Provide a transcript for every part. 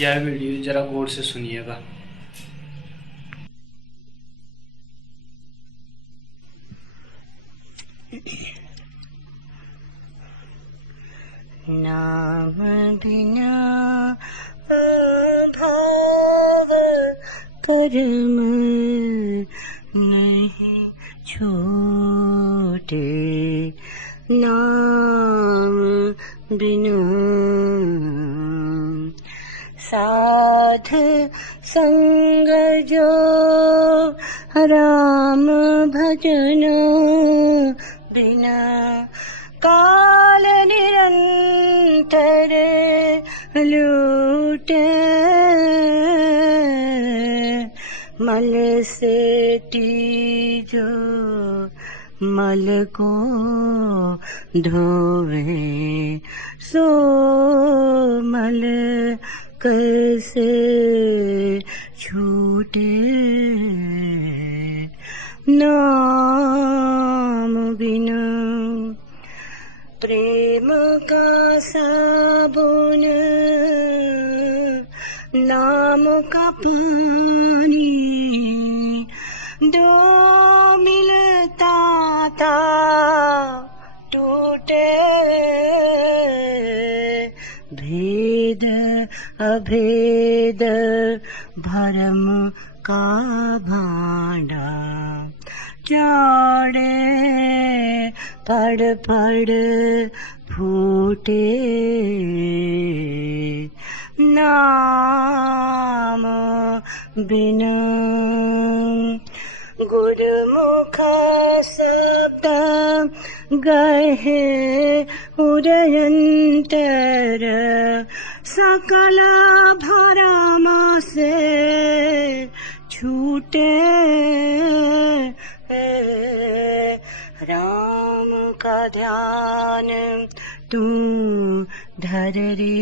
यह वीडियो जरा गौर से सुनिएगा। नाम बिना भाव परम नहीं छूटे, नाम बिनु साध संग जो राम भजन बिना काल निरंतर लूटे, मल से तीजो मल को धोवे, सो मल कैसे छूटे, नाम बिना प्रेम का साबुन नाम का पानी, दो मिलता था टूटे, भेद अभेद भरम का भांडा, चाड़े पड़ पड़ फूटे, नाम बिना गुरुमुख शब्द गहे उदयंतर, सकल भरम से छूटे, राम का ध्यान तू धर रे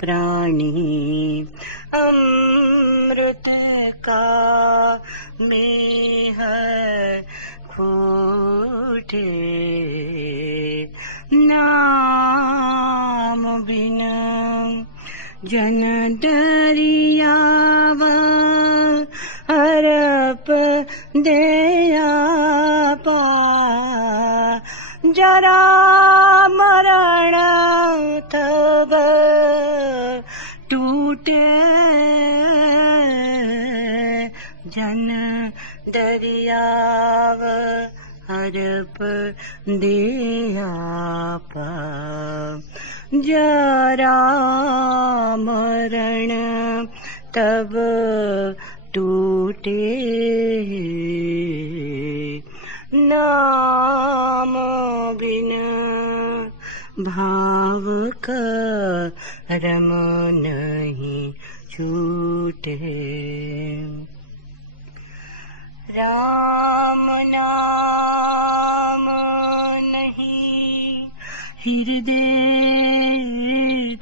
प्राणी, अमृत का मेह खूटे, नाम बिना जन दरियावा अरप दया पा, जरा मरण तब टूटे, जन दरियाव अरप दया पा, जरा मरण तब टूटे, नाम बिना भाव करम नहीं छूटे, राम नाम नहीं हृदय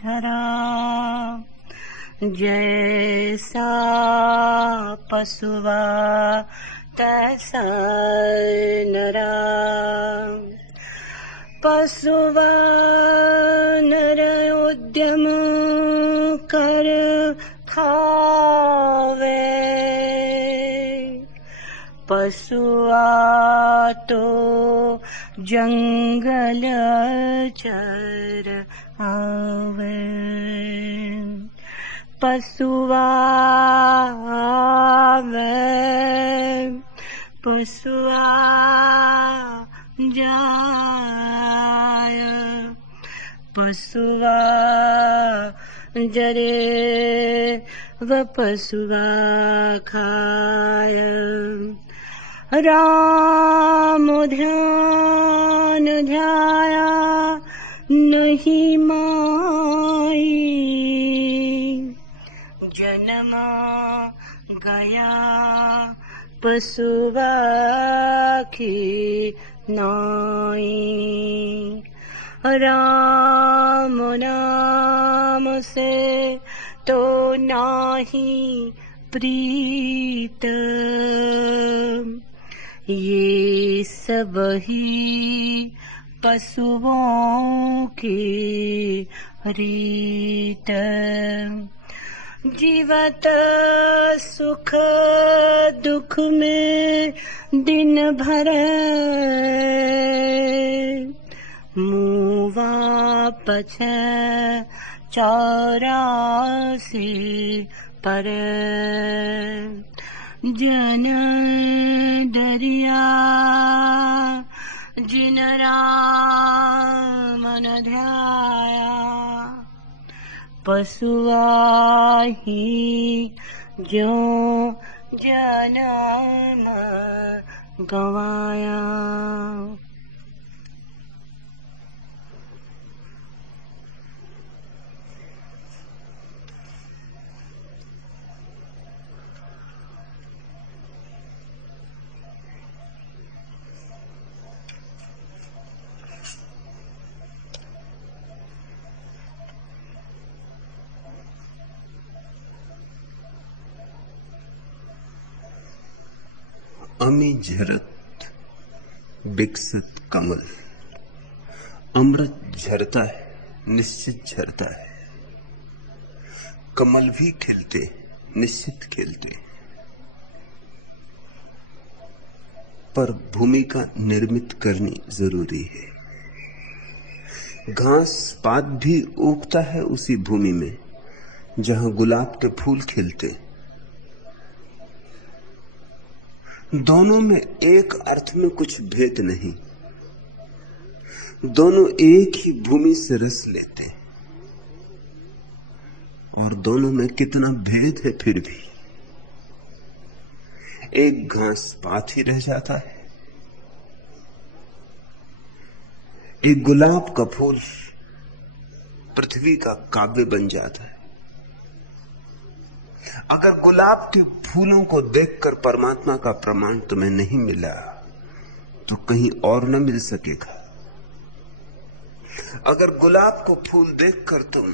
धरा, जैसा पशुवा तैसा नरा, पशुवा नर उद्यम कर खावे, पशुआ तो जंगल चर आवे, पशुआ आवे पशुआ जाय, पशुआ जरे व पशुआ खाय, राम ध्यान ध्याया नहीं माई, जन्म गया पशुआ की नाई, राम नाम से तो नाही प्रीत, ये सब ही पशुओं की रीत, जीवत सुख दुख में दिन भर, मुवा पछ 84 पर। जन दरिया जिन राम न ध्याया, पशुआही जो जन्म गवाया। अमी झरत विकसित कमल, अमृत झरता है, निश्चित झरता है। कमल भी खिलते, निश्चित खिलते, पर भूमिका निर्मित करनी जरूरी है। घास पात भी उगता है उसी भूमि में जहां गुलाब के फूल खिलते। दोनों में एक अर्थ में कुछ भेद नहीं, दोनों एक ही भूमि से रस लेते, और दोनों में कितना भेद है फिर भी। एक घास पात ही रह जाता है, एक गुलाब का फूल पृथ्वी का काव्य बन जाता है। अगर गुलाब के फूलों को देखकर परमात्मा का प्रमाण तुम्हें नहीं मिला तो कहीं और न मिल सकेगा। अगर गुलाब को फूल देखकर तुम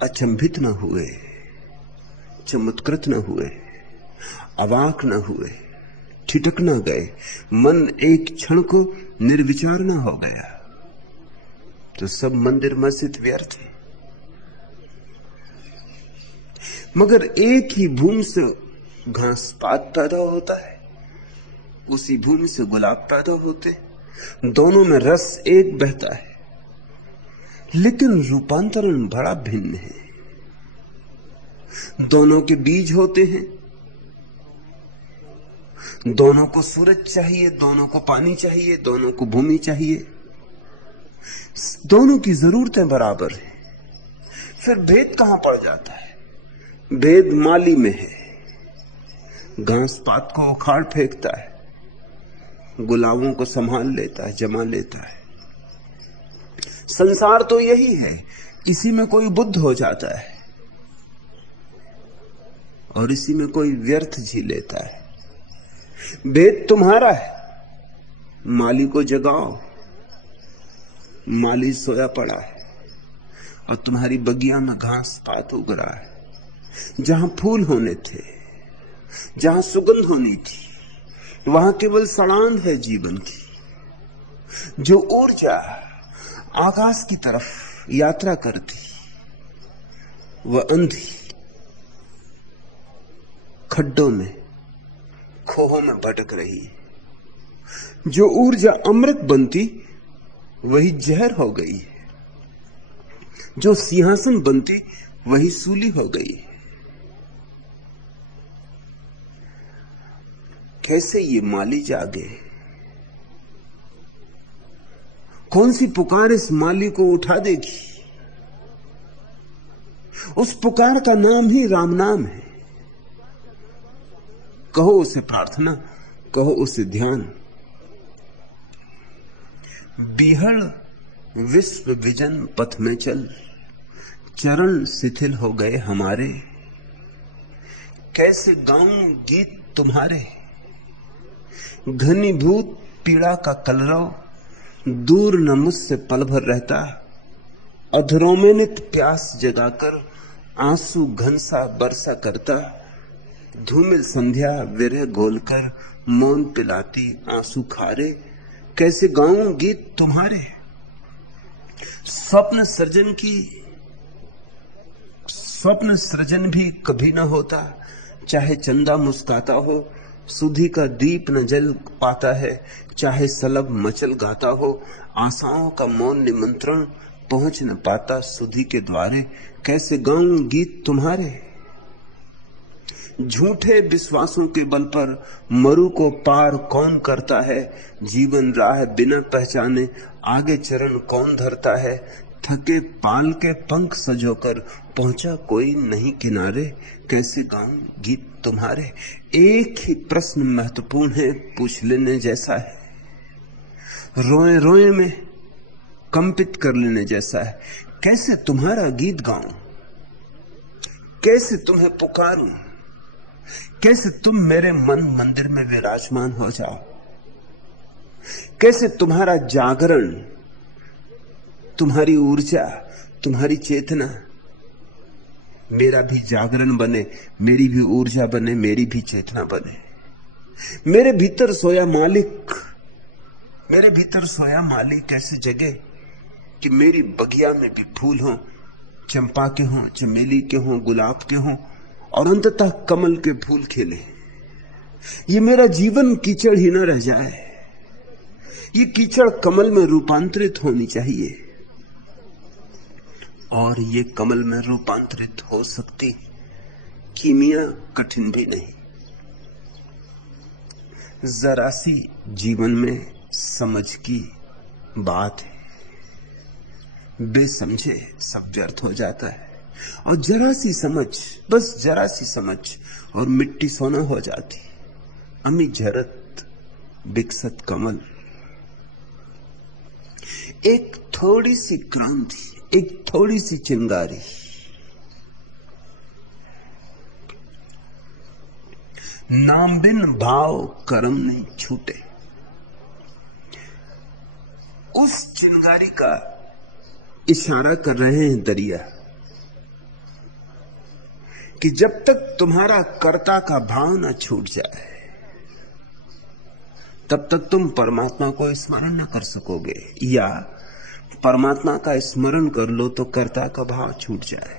अचंभित न हुए, चमत्कृत न हुए, अवाक न हुए, ठिठक न गए, मन एक क्षण को निर्विचार न हो गया, तो सब मंदिर मस्जिद व्यर्थ है। मगर एक ही भूमि से घास पात पैदा होता है, उसी भूमि से गुलाब पैदा होते, दोनों में रस एक बहता है, लेकिन रूपांतरण बड़ा भिन्न है। दोनों के बीज होते हैं, दोनों को सूरज चाहिए, दोनों को पानी चाहिए, दोनों को भूमि चाहिए, दोनों की जरूरतें बराबर हैं। फिर भेद कहां पड़ जाता है? भेद माली में है। घास पात को उखाड़ फेंकता है, गुलाबों को संभाल लेता है, जमा लेता है। संसार तो यही है, इसी में कोई बुद्ध हो जाता है और इसी में कोई व्यर्थ जी लेता है। भेद तुम्हारा है, माली को जगाओ। माली सोया पड़ा है और तुम्हारी बगिया में घास पात उग रहा है। जहां फूल होने थे, जहां सुगंध होनी थी, वहां केवल सड़ान है जीवन की। जो ऊर्जा आकाश की तरफ यात्रा करती, वह अंधी खड्डों में, खोहों में भटक रही है। जो ऊर्जा अमृत बनती, वही जहर हो गई है। जो सिंहासन बनती, वही सूली हो गई है। कैसे ये माली जागे? कौन सी पुकार इस माली को उठा देगी? उस पुकार का नाम ही राम नाम है। कहो उसे प्रार्थना, कहो उसे ध्यान। बिहड़ विश्व विजन पथ में चल, चरण शिथिल हो गए हमारे। कैसे गाऊं गीत तुम्हारे, घनीभूत पीड़ा का कलरव दूर न मुझसे पल भर रहता। अधरों में नित प्यास जगाकर आंसू घनसा बरसा करता। धूमिल संध्या विरह घोलकर मौन पिलाती आंसू खारे। कैसे गाऊं गीत तुम्हारे। स्वप्न सृजन की स्वप्न सृजन भी कभी न होता, चाहे चंदा मुस्काता हो, सुधी का दीप न जल पाता है, चाहे सलब मचल गाता हो, आशाओं का मौन निमंत्रण पहुंच न पाता सुधी के द्वारे, कैसे गाऊं गीत तुम्हारे। झूठे विश्वासों के बल पर मरु को पार कौन करता है, जीवन राह बिना पहचाने आगे चरण कौन धरता है, थके पाल के पंख सजोकर पहुंचा कोई नहीं किनारे, कैसे गाऊं गीत तुम्हारे। एक ही प्रश्न महत्वपूर्ण है, पूछ लेने जैसा है, रोए रोए में कंपित कर लेने जैसा है, कैसे तुम्हारा गीत गाऊं, कैसे तुम्हें पुकारूं, कैसे तुम मेरे मन मंदिर में विराजमान हो जाओ, कैसे तुम्हारा जागरण, तुम्हारी ऊर्जा, तुम्हारी चेतना मेरा भी जागरण बने, मेरी भी ऊर्जा बने, मेरी भी चेतना बने। मेरे भीतर सोया मालिक, मेरे भीतर सोया मालिक ऐसे जगे कि मेरी बगिया में भी फूल हों, चंपा के हों, चमेली के हों, गुलाब के हों और अंततः कमल के फूल खिले। ये मेरा जीवन कीचड़ ही न रह जाए, ये कीचड़ कमल में रूपांतरित होनी चाहिए और ये कमल में रूपांतरित हो सकती कीमिया कठिन भी नहीं। जरा सी जीवन में समझ की बात है, बेसमझे सब व्यर्थ हो जाता है और जरा सी समझ, बस जरा सी समझ और मिट्टी सोना हो जाती। अमी झरत विकसत कमल, एक थोड़ी सी क्रांति, एक थोड़ी सी चिंगारी, नाम बिन भाव कर्म नहीं छूटे। उस चिंगारी का इशारा कर रहे हैं दरिया कि जब तक तुम्हारा कर्ता का भाव न छूट जाए तब तक तुम परमात्मा को स्मरण न कर सकोगे, या परमात्मा का स्मरण कर लो तो कर्ता का भाव छूट जाए।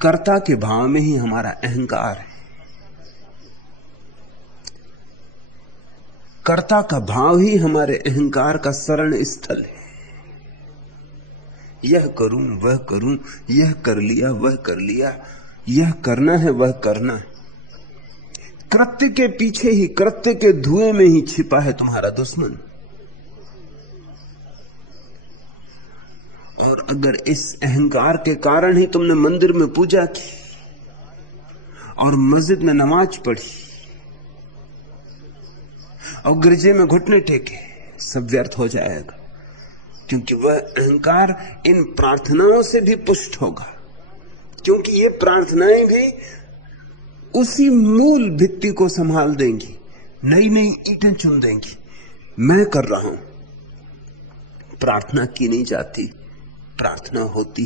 कर्ता के भाव में ही हमारा अहंकार है, कर्ता का भाव ही हमारे अहंकार का शरण स्थल है। यह करूं वह करूं, यह कर लिया वह कर लिया, यह करना है वह करना है। कृत्य के पीछे ही, कृत्य के धुएं में ही छिपा है तुम्हारा दुश्मन। और अगर इस अहंकार के कारण ही तुमने मंदिर में पूजा की और मस्जिद में नमाज पढ़ी और गिरजे में घुटने टेके, सब व्यर्थ हो जाएगा, क्योंकि वह अहंकार इन प्रार्थनाओं से भी पुष्ट होगा, क्योंकि ये प्रार्थनाएं भी उसी मूल भित्ति को संभाल देंगी, नई नई ईंटें चुन देंगी। मैं कर रहा हूं, प्रार्थना की नहीं जाती, प्रार्थना होती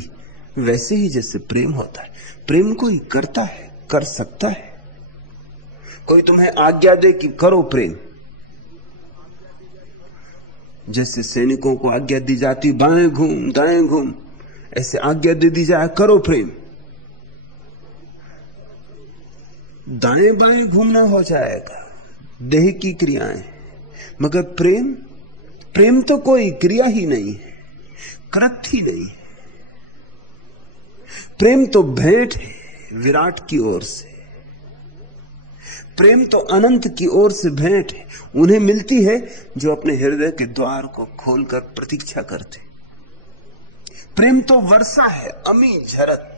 वैसे ही जैसे प्रेम होता है। प्रेम कोई करता है, कर सकता है। कोई तुम्हें आज्ञा दे कि करो प्रेम, जैसे सैनिकों को आज्ञा दी जाती बाएं घूम दाएं घूम, ऐसे आज्ञा दे दी जाए करो प्रेम, दाएं बाएं घूमना हो जाएगा, देह की क्रियाएं। मगर प्रेम, प्रेम तो कोई क्रिया ही नहीं है, कृत्य ही नहीं है। प्रेम तो भेंट है विराट की ओर से, प्रेम तो अनंत की ओर से भेंट है। उन्हें मिलती है जो अपने हृदय के द्वार को खोलकर प्रतीक्षा करते। प्रेम तो वर्षा है, अमी झरत।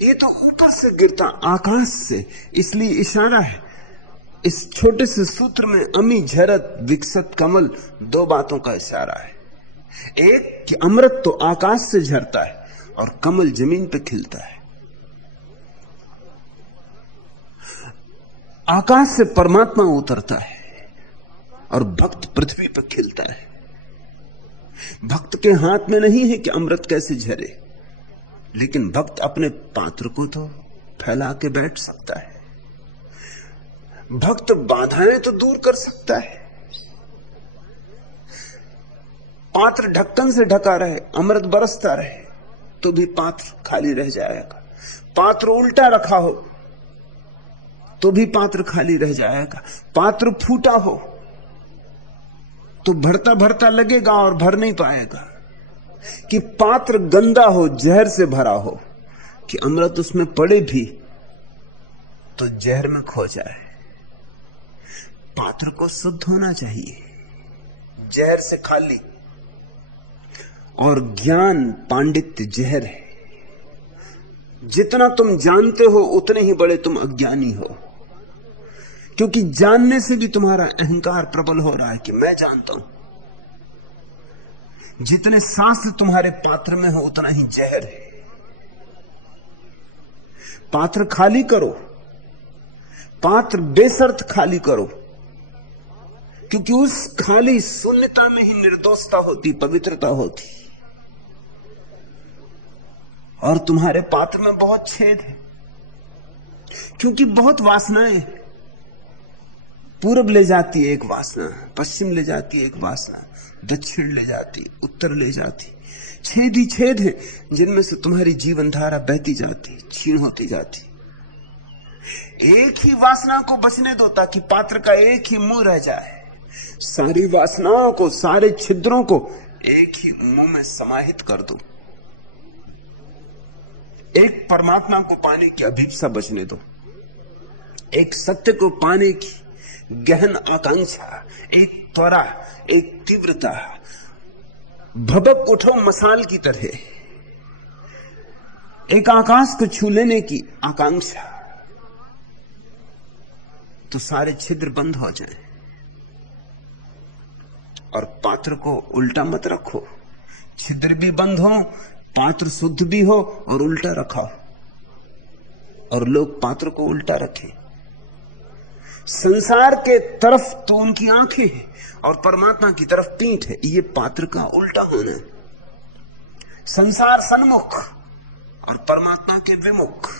ये तो ऊपर से गिरता, आकाश से, इसलिए इशारा है इस छोटे से सूत्र में। अमी झरत विकसत कमल, दो बातों का इशारा है। एक कि अमृत तो आकाश से झरता है और कमल जमीन पे खिलता है। आकाश से परमात्मा उतरता है और भक्त पृथ्वी पर खिलता है। भक्त के हाथ में नहीं है कि अमृत कैसे झरे, लेकिन भक्त अपने पात्र को तो फैला के बैठ सकता है। भक्त बाधाएं तो दूर कर सकता है, पात्र ढक्कन से ढका रहे, अमृत बरसता रहे, तो भी पात्र खाली रह जाएगा। पात्र उल्टा रखा हो तो भी पात्र खाली रह जाएगा। पात्र फूटा हो तो भरता भरता लगेगा और भर नहीं पाएगा। कि पात्र गंदा हो, जहर से भरा हो, कि अमृत उसमें पड़े भी तो जहर में खो जाए। पात्र को शुद्ध होना चाहिए, जहर से खाली। और ज्ञान पांडित्य जहर है। जितना तुम जानते हो उतने ही बड़े तुम अज्ञानी हो, क्योंकि जानने से भी तुम्हारा अहंकार प्रबल हो रहा है कि मैं जानता हूं। जितने शास्त्र तुम्हारे पात्र में हो उतना ही जहर है। पात्र खाली करो, पात्र बेशर्त खाली करो, क्योंकि उस खाली शून्यता में ही निर्दोषता होती, पवित्रता होती। और तुम्हारे पात्र में बहुत छेद है, क्योंकि बहुत वासनाएं। पूरब ले जाती है एक वासना, पश्चिम ले जाती है एक वासना, दक्षिण ले जाती, उत्तर ले जाती। छेद ही छेद है जिनमें से तुम्हारी जीवन धारा बहती जाती, क्षीण होती जाती। एक ही वासना को बचने दो ताकि पात्र का एक ही मुंह रह जाए। सारी वासनाओं को, सारे छिद्रों को एक ही मुंह में समाहित कर दो। एक परमात्मा को पाने की अभिप्सा बचने दो, एक सत्य को पाने की गहन आकांक्षा, एक त्वरा, एक तीव्रता। भबक उठो मसाल की तरह, एक आकाश को छू लेने की आकांक्षा, तो सारे छिद्र बंद हो जाएं। और पात्र को उल्टा मत रखो, छिद्र भी बंद हो, पात्र शुद्ध भी हो, और उल्टा रखा हो। और लोग पात्र को उल्टा रखें। संसार के तरफ तो उनकी आंखें हैं और परमात्मा की तरफ पीठ है। ये पात्र का उल्टा होना है। संसार सन्मुख और परमात्मा के विमुख।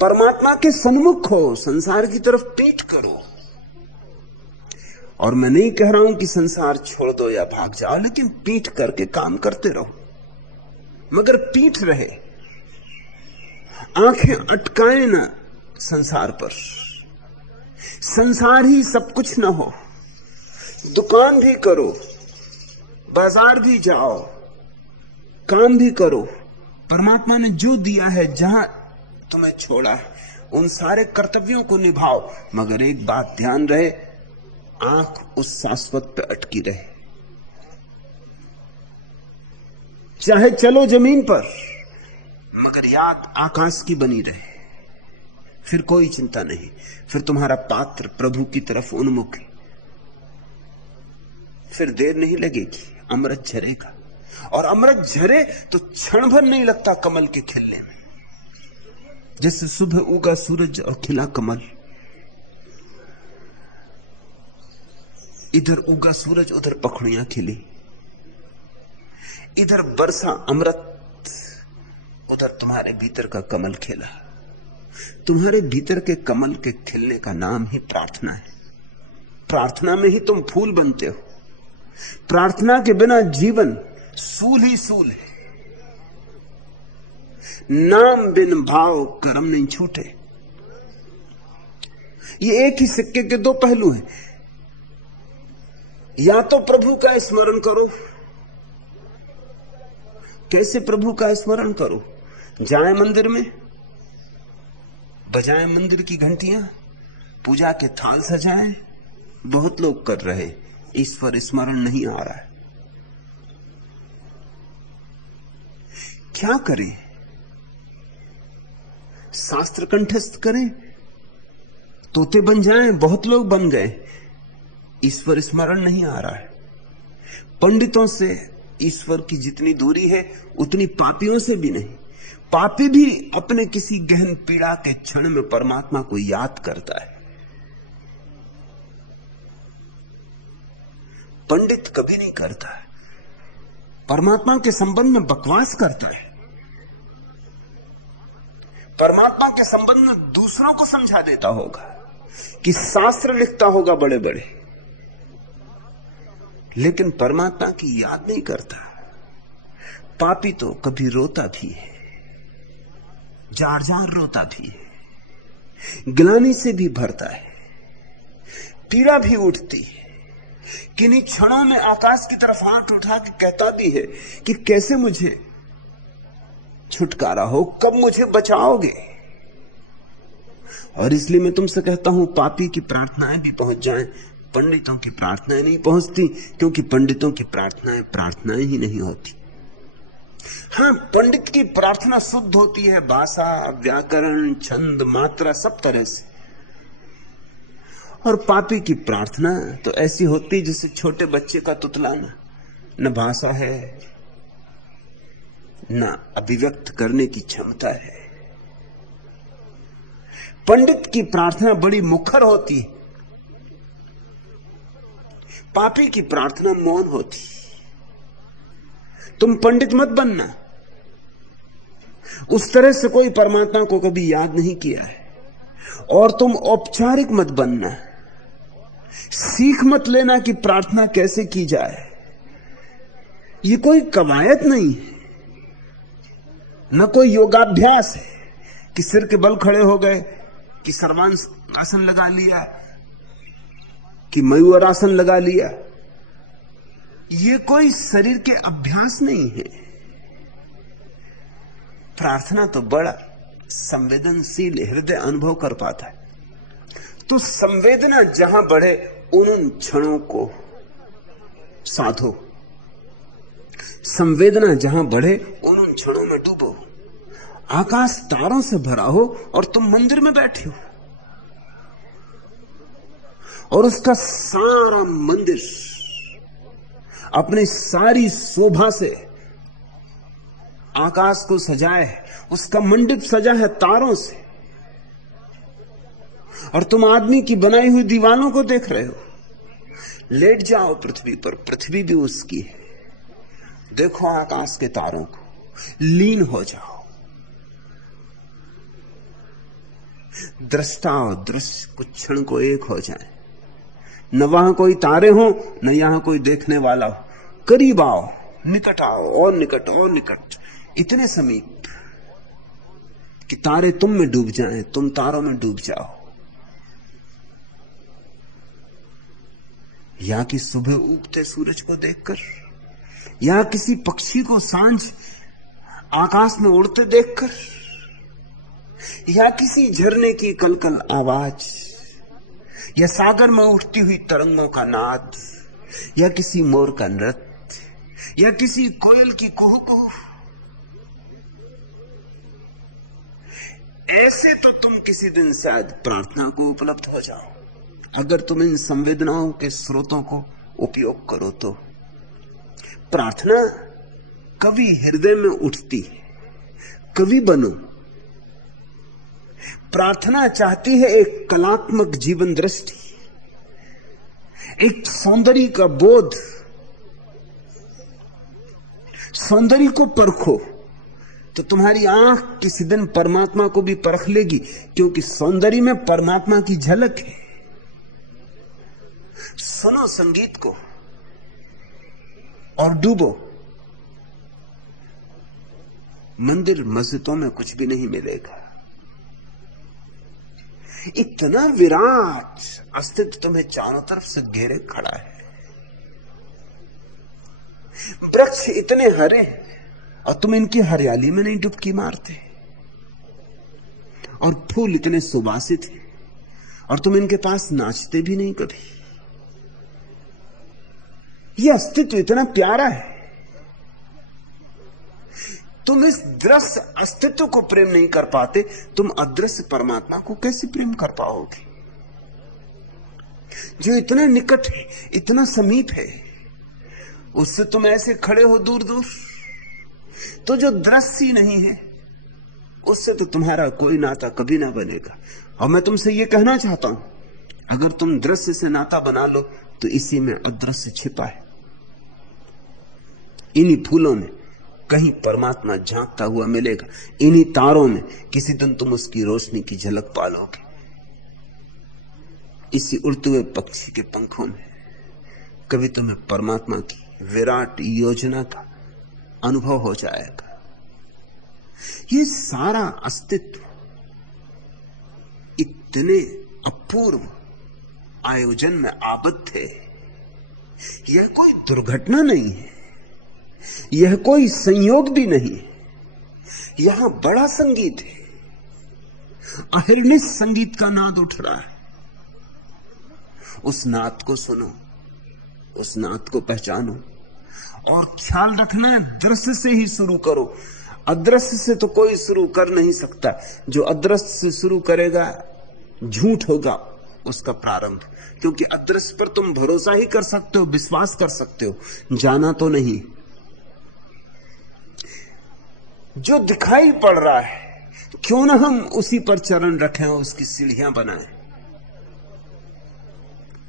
परमात्मा के सन्मुख हो, संसार की तरफ पीठ करो। और मैं नहीं कह रहा हूं कि संसार छोड़ दो या भाग जाओ, लेकिन पीठ करके काम करते रहो, मगर पीठ रहे। आंखें अटकाए ना संसार पर। संसार ही सब कुछ ना हो। दुकान भी करो, बाजार भी जाओ, काम भी करो। परमात्मा ने जो दिया है, जहां तुम्हें छोड़ा, उन सारे कर्तव्यों को निभाओ। मगर एक बात ध्यान रहे, आंख उस शाश्वत पे अटकी रहे। चाहे चलो जमीन पर, मगर याद आकाश की बनी रहे। फिर कोई चिंता नहीं, फिर तुम्हारा पात्र प्रभु की तरफ उन्मुख है। फिर देर नहीं लगेगी, अमृत झरेगा। और अमृत झरे तो क्षण भर नहीं लगता कमल के खिलने में। जैसे सुबह उगा सूरज और खिला कमल। इधर उगा सूरज, उधर पखड़ियां खिली। इधर बरसा अमृत, उधर तुम्हारे भीतर का कमल खिला। तुम्हारे भीतर के कमल के खिलने का नाम ही प्रार्थना है। प्रार्थना में ही तुम फूल बनते हो। प्रार्थना के बिना जीवन सूल ही सूल है। नाम बिन भाव कर्म नहीं छूटे। ये एक ही सिक्के के दो पहलू हैं। या तो प्रभु का स्मरण करो। कैसे प्रभु का स्मरण करो? जाए मंदिर में, बजाएं मंदिर की घंटियां, पूजा के थाल सजाएं। बहुत लोग कर रहे, ईश्वर स्मरण नहीं आ रहा है। क्या करें? शास्त्र कंठस्थ करें, तोते बन जाएं। बहुत लोग बन गए, ईश्वर स्मरण नहीं आ रहा है। पंडितों से ईश्वर की जितनी दूरी है उतनी पापियों से भी नहीं। पापी भी अपने किसी गहन पीड़ा के क्षण में परमात्मा को याद करता है। पंडित कभी नहीं करता है। परमात्मा के संबंध में बकवास करता है। परमात्मा के संबंध में दूसरों को समझा देता होगा कि शास्त्र लिखता होगा बड़े बड़े, लेकिन परमात्मा की याद नहीं करता। पापी तो कभी रोता भी है, जार जार रोता भी है, ग्लानि से भी भरता है, पीड़ा भी उठती है, किन्हीं क्षणों में आकाश की तरफ हाथ उठा के कहता भी है कि कैसे मुझे छुटकारा हो, कब मुझे बचाओगे। और इसलिए मैं तुमसे कहता हूं, पापी की प्रार्थनाएं भी पहुंच जाएं, पंडितों की प्रार्थनाएं नहीं पहुंचती, क्योंकि पंडितों की प्रार्थनाएं प्रार्थनाएं ही नहीं होती। हां, पंडित की प्रार्थना शुद्ध होती है, भाषा, व्याकरण, छंद, मात्रा, सब तरह से। और पापी की प्रार्थना तो ऐसी होती जैसे छोटे बच्चे का तुतलाना, न भाषा है, न अभिव्यक्त करने की क्षमता है। पंडित की प्रार्थना बड़ी मुखर होती है, पापी की प्रार्थना मौन होती। तुम पंडित मत बनना, उस तरह से कोई परमात्मा को कभी याद नहीं किया है। और तुम औपचारिक मत बनना, सीख मत लेना कि प्रार्थना कैसे की जाए। ये कोई कवायद नहीं है, न कोई योगाभ्यास है कि सिर के बल खड़े हो गए, कि सर्वांग आसन लगा लिया, कि मयूर आसन लगा लिया। ये कोई शरीर के अभ्यास नहीं है। प्रार्थना तो बड़ा संवेदनशील हृदय अनुभव कर पाता है। तो संवेदना जहां बढ़े उन क्षणों को साधो, संवेदना जहां बढ़े उन क्षणों में डूबो। आकाश तारों से भरा हो और तुम मंदिर में बैठे हो, और उसका सारा मंदिर अपनी सारी शोभा से आकाश को सजाए है, उसका मंडप सजा है तारों से, और तुम आदमी की बनाई हुई दीवालों को देख रहे हो। लेट जाओ पृथ्वी पर, पृथ्वी भी उसकी है। देखो आकाश के तारों को, लीन हो जाओ। दृष्टा और दृश्य कुछ क्षण को एक हो जाए। न वहां कोई तारे हो, न यहां कोई देखने वाला हो। करीब आओ, निकट आओ, और निकट और निकट, इतने समीप कि तारे तुम में डूब जाएं, तुम तारों में डूब जाओ। या कि सुबह उगते सूरज को देखकर, या किसी पक्षी को सांझ आकाश में उड़ते देखकर, या किसी झरने की कलकल आवाज, या सागर में उठती हुई तरंगों का नाद, या किसी मोर का नृत्य, या किसी कोयल की कुहू कुहू। ऐसे तो तुम किसी दिन शायद प्रार्थना को उपलब्ध हो जाओ, अगर तुम इन संवेदनाओं के स्रोतों को उपयोग करो तो। प्रार्थना कवि हृदय में उठती है, कवि बनो। प्रार्थना चाहती है एक कलात्मक जीवन दृष्टि, एक सौंदर्य का बोध। सौंदर्य को परखो तो तुम्हारी आंख किसी दिन परमात्मा को भी परख लेगी, क्योंकि सौंदर्य में परमात्मा की झलक है। सुनो संगीत को और डूबो। मंदिर मस्जिदों में कुछ भी नहीं मिलेगा। इतना विराट अस्तित्व तुम्हें चारों तरफ से घेरे खड़ा है। वृक्ष इतने हरे हैं और तुम इनकी हरियाली में नहीं डुबकी मारते, और फूल इतने सुवासित हैं और तुम इनके पास नाचते भी नहीं कभी। यह अस्तित्व इतना प्यारा है, तुम इस दृश्य अस्तित्व को प्रेम नहीं कर पाते, तुम अदृश्य परमात्मा को कैसे प्रेम कर पाओगे, जो इतना निकट है, इतना समीप है। उससे तुम ऐसे खड़े हो दूर दूर, तो जो दृश्य ही नहीं है उससे तो तुम्हारा कोई नाता कभी ना बनेगा। और मैं तुमसे ये कहना चाहता हूं, अगर तुम दृश्य से नाता बना लो तो इसी में अदृश्य छिपा है। इन्हीं फूलों में कहीं परमात्मा झांकता हुआ मिलेगा, इन्हीं तारों में किसी दिन तुम उसकी रोशनी की झलक पालोगे। इसी उड़ते हुए पक्षी के पंखों में कभी तुम्हें परमात्मा की विराट योजना का अनुभव हो जाएगा। ये सारा अस्तित्व इतने अपूर्व आयोजन में आबद्ध है। यह कोई दुर्घटना नहीं है, यह कोई संयोग भी नहीं है। यहां बड़ा संगीत है, अहिर्निश संगीत का नाद उठ रहा है। उस नाद को सुनो, उस नाद को पहचानो और ख्याल रखना दृश्य से ही शुरू करो। अदृश्य से तो कोई शुरू कर नहीं सकता। जो अदृश्य से शुरू करेगा झूठ होगा उसका प्रारंभ, क्योंकि अदृश्य पर तुम भरोसा ही कर सकते हो, विश्वास कर सकते हो, जाना तो नहीं। जो दिखाई पड़ रहा है क्यों ना हम उसी पर चरण रखें और उसकी सीढ़ियां बनाएं।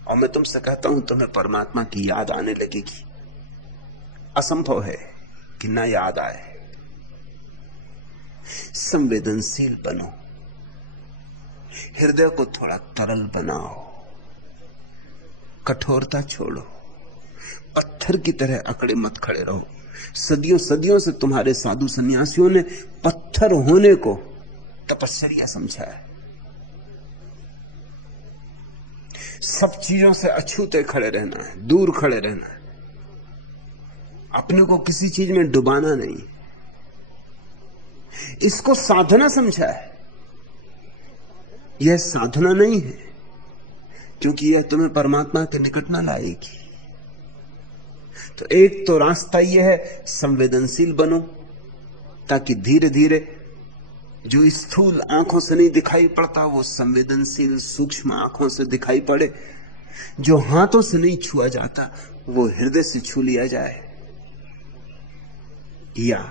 और मैं तुमसे कहता हूं तुम्हें परमात्मा की याद आने लगेगी। असंभव है कि ना याद आए। संवेदनशील बनो, हृदय को थोड़ा तरल बनाओ, कठोरता छोड़ो, पत्थर की तरह अकड़े मत खड़े रहो। सदियों सदियों से तुम्हारे साधु सन्यासियों ने पत्थर होने को तपस्या समझा है। सब चीजों से अछूते खड़े रहना है, दूर खड़े रहना है, अपने को किसी चीज में डुबाना नहीं। इसको साधना समझा है। यह साधना नहीं है, क्योंकि यह तुम्हें परमात्मा के निकट न लाएगी। तो एक तो रास्ता यह है, संवेदनशील बनो, ताकि धीरे धीरे जो स्थूल आंखों से नहीं दिखाई पड़ता वो संवेदनशील सूक्ष्म आंखों से दिखाई पड़े। जो हाथों से नहीं छुआ जाता वो हृदय से छू लिया जाए। या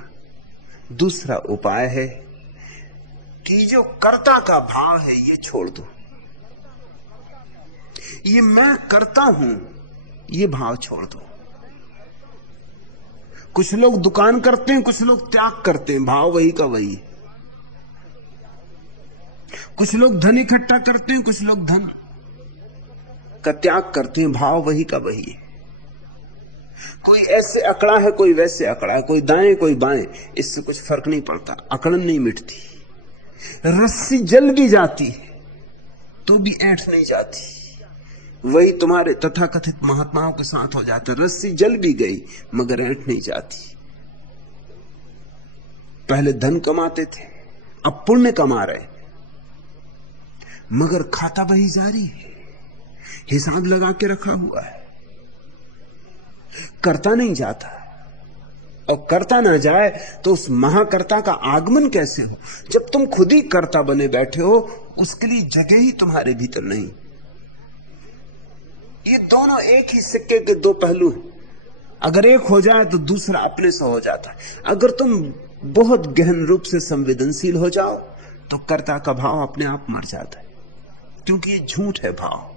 दूसरा उपाय है कि जो कर्ता का भाव है ये छोड़ दो। ये मैं करता हूं ये भाव छोड़ दो। कुछ लोग दुकान करते हैं, कुछ लोग त्याग करते हैं, भाव वही का वही। कुछ लोग धन इकट्ठा करते हैं, कुछ लोग धन का त्याग करते हैं, भाव वही का वही। कोई ऐसे अकड़ा है, कोई वैसे अकड़ा है, कोई दाएं कोई बाएं, इससे कुछ फर्क नहीं पड़ता, अकड़न नहीं मिटती। रस्सी जल भी जाती तो भी ऐंठ नहीं जाती। वही तुम्हारे तथाकथित महात्माओं के साथ हो जाता, रस्सी जल भी गई मगर ऐंठ नहीं जाती। पहले धन कमाते थे, अब पुण्य कमा रहे, मगर खाता वही जारी है, हिसाब लगा के रखा हुआ है, करता नहीं जाता। और करता ना जाए तो उस महाकर्ता का आगमन कैसे हो, जब तुम खुद ही कर्ता बने बैठे हो। उसके लिए जगह ही तुम्हारे भीतर नहीं। ये दोनों एक ही सिक्के के दो पहलू हैं। अगर एक हो जाए तो दूसरा अपने से हो जाता है। अगर तुम बहुत गहन रूप से संवेदनशील हो जाओ तो कर्ता का भाव अपने आप मर जाता है, क्योंकि ये झूठ है भाव।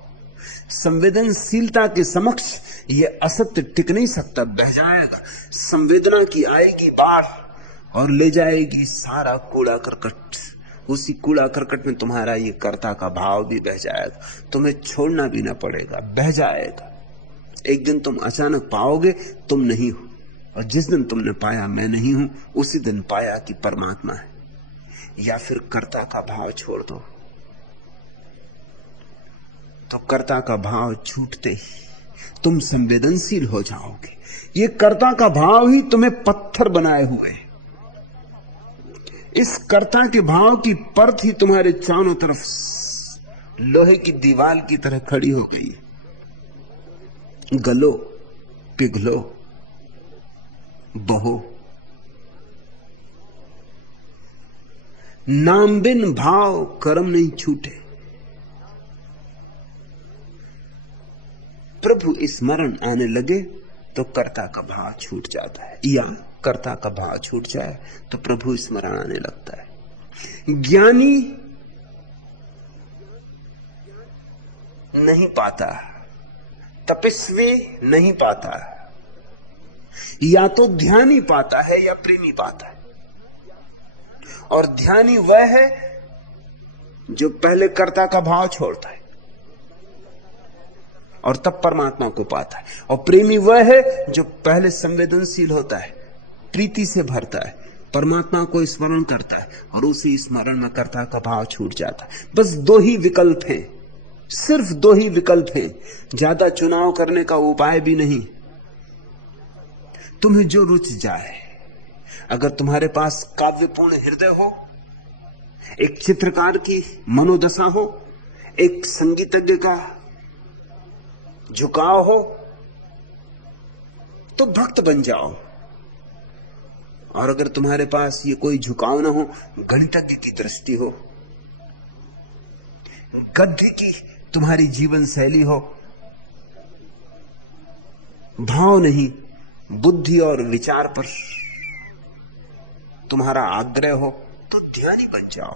संवेदनशीलता के समक्ष ये असत्य टिक नहीं सकता, बह जाएगा। संवेदना की आएगी बाढ़ और ले जाएगी सारा कूड़ा करकट। उसी कूड़ा करकट में तुम्हारा ये कर्ता का भाव भी बह जाएगा, तुम्हें छोड़ना भी ना पड़ेगा, बह जाएगा। एक दिन तुम अचानक पाओगे तुम नहीं हो, और जिस दिन तुमने पाया मैं नहीं हूं, उसी दिन पाया कि परमात्मा है। या फिर कर्ता का भाव छोड़ दो, तो कर्ता का भाव छूटते ही तुम संवेदनशील हो जाओगे। ये कर्ता का भाव ही तुम्हें पत्थर बनाए हुए है। इस कर्ता के भाव की परत ही तुम्हारे चारों तरफ लोहे की दीवार की तरह खड़ी हो गई। गलो, पिघलो, बहो। नाम बिन भाव कर्म नहीं छूटे। प्रभु स्मरण आने लगे तो कर्ता का भाव छूट जाता है, या कर्ता का भाव छूट जाए तो प्रभु स्मरण आने लगता है। ज्ञानी नहीं पाता, तपस्वी नहीं पाता, या तो ध्यानी पाता है या प्रेमी पाता है। और ध्यानी वह है जो पहले कर्ता का भाव छोड़ता है और तब परमात्मा को पाता है। और प्रेमी वह है जो पहले संवेदनशील होता है, प्रीति से भरता है, परमात्मा को स्मरण करता है और उसी स्मरण में कर्ता का भाव छूट जाता है। बस दो ही विकल्प हैं, सिर्फ दो ही विकल्प हैं, ज्यादा चुनाव करने का उपाय भी नहीं। तुम्हें जो रुच जाए। अगर तुम्हारे पास काव्यपूर्ण हृदय हो, एक चित्रकार की मनोदशा हो, एक संगीतज्ञ का झुकाव हो, तो भक्त बन जाओ। और अगर तुम्हारे पास ये कोई झुकाव ना हो, गणितज्ञ की दृष्टि हो, गद्य की तुम्हारी जीवन शैली हो, भाव नहीं बुद्धि और विचार पर तुम्हारा आग्रह हो, तो ध्यानी बन जाओ।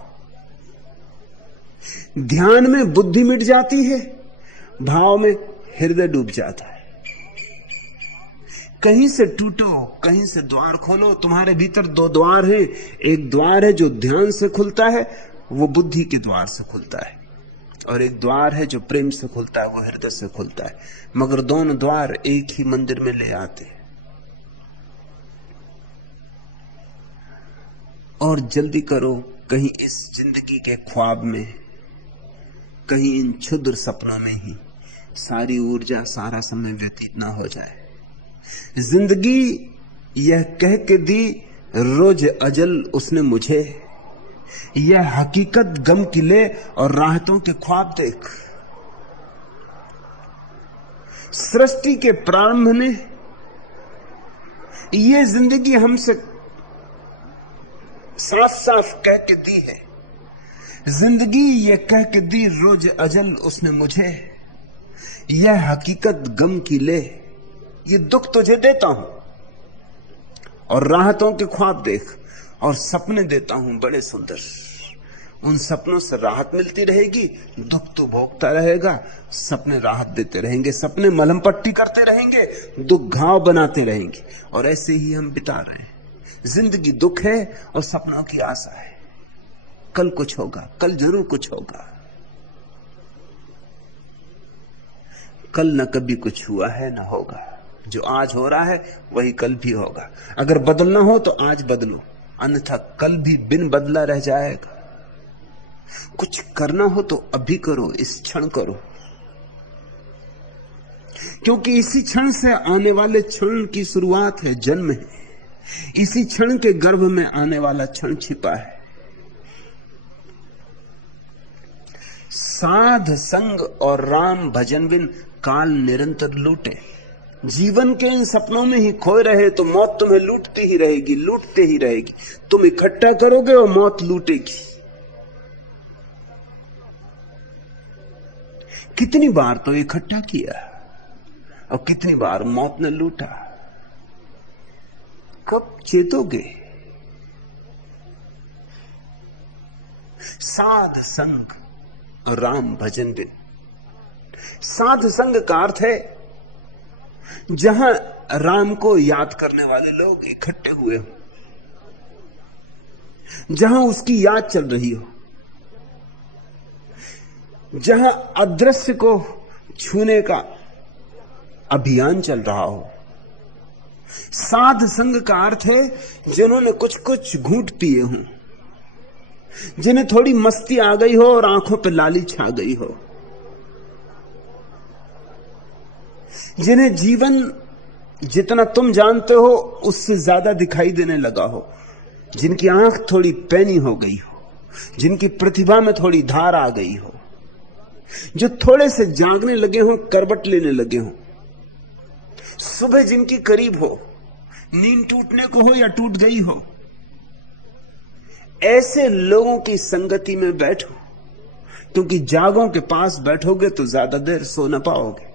ध्यान में बुद्धि मिट जाती है, भाव में हृदय डूब जाता है। कहीं से टूटो, कहीं से द्वार खोलो। तुम्हारे भीतर दो द्वार हैं। एक द्वार है जो ध्यान से खुलता है, वो बुद्धि के द्वार से खुलता है, और एक द्वार है जो प्रेम से खुलता है, वो हृदय से खुलता है। मगर दोनों द्वार एक ही मंदिर में ले आते हैं। और जल्दी करो, कहीं इस जिंदगी के ख्वाब में, कहीं इन क्षुद्र सपनों में ही सारी ऊर्जा, सारा समय व्यतीत ना हो जाए। जिंदगी यह कह के दी रोज अजल उसने मुझे, यह हकीकत गम की ले और राहतों के ख्वाब देख। सृष्टि के प्रारंभ ने यह जिंदगी हमसे साफ साफ कह के दी है। जिंदगी ये कह के दी रोज अजल उसने मुझे, यह हकीकत गम की ले, ये दुख तुझे देता हूं और राहतों के ख्वाब देख, और सपने देता हूं बड़े सुंदर। उन सपनों से राहत मिलती रहेगी, दुख तो भोगता रहेगा। सपने राहत देते रहेंगे, सपने मलहम पट्टी करते रहेंगे, दुख घाव बनाते रहेंगे। और ऐसे ही हम बिता रहे हैं। जिंदगी दुख है और सपनों की आशा है। कल कुछ होगा, कल जरूर कुछ होगा। कल न कभी कुछ हुआ है न होगा। जो आज हो रहा है वही कल भी होगा। अगर बदलना हो तो आज बदलो, अन्यथा कल भी बिन बदला रह जाएगा। कुछ करना हो तो अभी करो, इस क्षण करो, क्योंकि इसी क्षण से आने वाले क्षण की शुरुआत है, जन्म है। इसी क्षण के गर्भ में आने वाला क्षण छिपा है। साध संग और राम भजन बिन काल निरंतर लूटे। जीवन के इन सपनों में ही खोए रहे तो मौत तुम्हें लूटती ही रहेगी, लूटते ही रहेगी। तुम इकट्ठा करोगे और मौत लूटेगी। कितनी बार तो इकट्ठा किया और कितनी बार मौत ने लूटा। कब चेतोगे? साध संग राम भजन बिन। साध संग का अर्थ है जहां राम को याद करने वाले लोग इकट्ठे हुए हो, जहां उसकी याद चल रही हो, जहां अदृश्य को छूने का अभियान चल रहा हो। साध संग का अर्थ है जिन्होंने कुछ कुछ घूंट पिए हों, जिन्हें थोड़ी मस्ती आ गई हो और आंखों पे लाली छा गई हो, जिन्हें जीवन जितना तुम जानते हो उससे ज्यादा दिखाई देने लगा हो, जिनकी आंख थोड़ी पैनी हो गई हो, जिनकी प्रतिभा में थोड़ी धार आ गई हो, जो थोड़े से जागने लगे हो, करवट लेने लगे हो, सुबह जिनकी करीब हो, नींद टूटने को हो या टूट गई हो, ऐसे लोगों की संगति में बैठो, क्योंकि जागों के पास बैठोगे तो ज्यादा देर सो न पाओगे।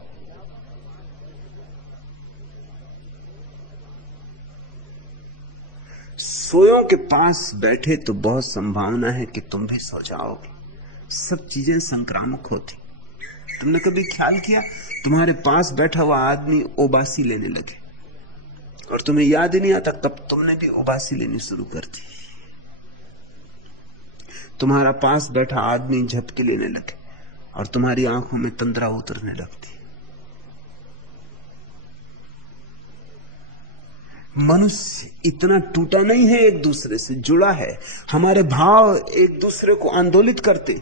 सोयों के पास बैठे तो बहुत संभावना है कि तुम भी सो जाओगे। सब चीजें संक्रामक होती। तुमने कभी ख्याल किया तुम्हारे पास बैठा हुआ आदमी उबासी लेने लगे और तुम्हें याद ही नहीं आता, तब तुमने भी उबासी लेनी शुरू कर दी। तुम्हारा पास बैठा आदमी झपकी लेने लगे और तुम्हारी आंखों में तंद्रा उतरने लगती। मनुष्य इतना टूटा नहीं है, एक दूसरे से जुड़ा है। हमारे भाव एक दूसरे को आंदोलित करते।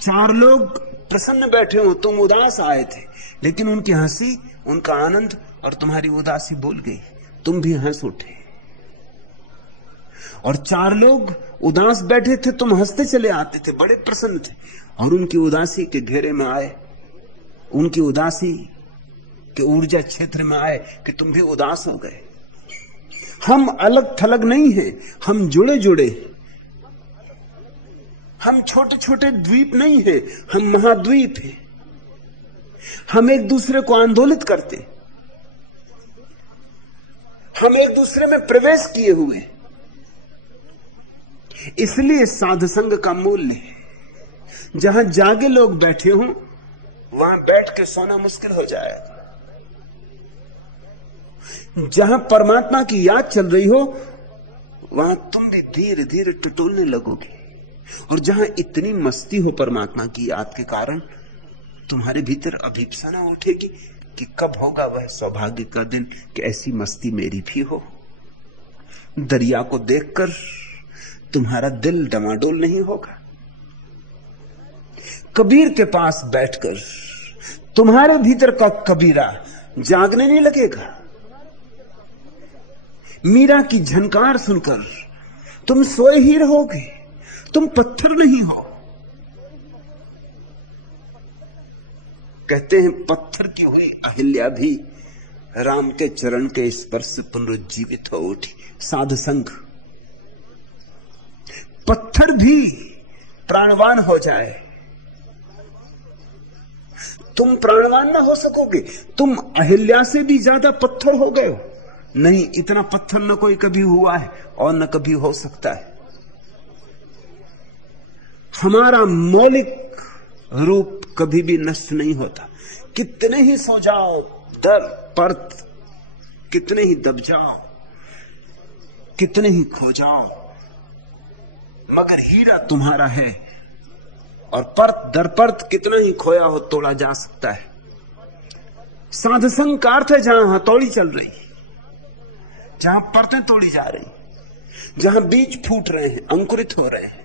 4 लोग प्रसन्न बैठे हो, तुम उदास आए थे, लेकिन उनकी हंसी, उनका आनंद और तुम्हारी उदासी बोल गई, तुम भी हंस उठे। और 4 लोग उदास बैठे थे, तुम हंसते चले आते थे, बड़े प्रसन्न थे, और उनकी उदासी के घेरे में आए, उनकी उदासी के ऊर्जा क्षेत्र में आए कि तुम भी उदास हो गए। हम अलग थलग नहीं हैं, हम जुड़े जुड़े। हम छोटे छोटे द्वीप नहीं हैं, हम महाद्वीप हैं। हम एक दूसरे को आंदोलित करते, हम एक दूसरे में प्रवेश किए हुए। इसलिए साधुसंग का मूल्य है। जहां जागे लोग बैठे हों, वहां बैठ के सोना मुश्किल हो जाएगा। जहां परमात्मा की याद चल रही हो, वहां तुम भी धीरे धीरे टटोलने लगोगे। और जहां इतनी मस्ती हो परमात्मा की याद के कारण, तुम्हारे भीतर अभीप्सा ना उठेगी कि कब होगा वह सौभाग्य का दिन कि ऐसी मस्ती मेरी भी हो। दरिया को देखकर तुम्हारा दिल डमाडोल नहीं होगा। कबीर के पास बैठकर तुम्हारे भीतर का कबीरा जागने नहीं लगेगा। मीरा की झनकार सुनकर तुम सोए ही रहोगे, तुम पत्थर नहीं हो। कहते हैं पत्थर की हुई अहिल्या भी राम के चरण के स्पर्श से पुनरुज्जीवित हो उठी। साधु संग, पत्थर भी प्राणवान हो जाए, तुम प्राणवान ना हो सकोगे। तुम अहिल्या से भी ज्यादा पत्थर हो गए हो। नहीं, इतना पत्थर न कोई कभी हुआ है और न कभी हो सकता है। हमारा मौलिक रूप कभी भी नष्ट नहीं होता। कितने ही सो जाओ दर परत, कितने ही दब जाओ, कितने ही खो जाओ, मगर हीरा तुम्हारा है। और परत दर परत कितना ही खोया हो तोड़ा जा सकता है। साधुसंग का अर्थ है जहां हथौड़ी चल रही, जहां परतें तोड़ी जा रही, जहां बीज फूट रहे हैं, अंकुरित हो रहे हैं,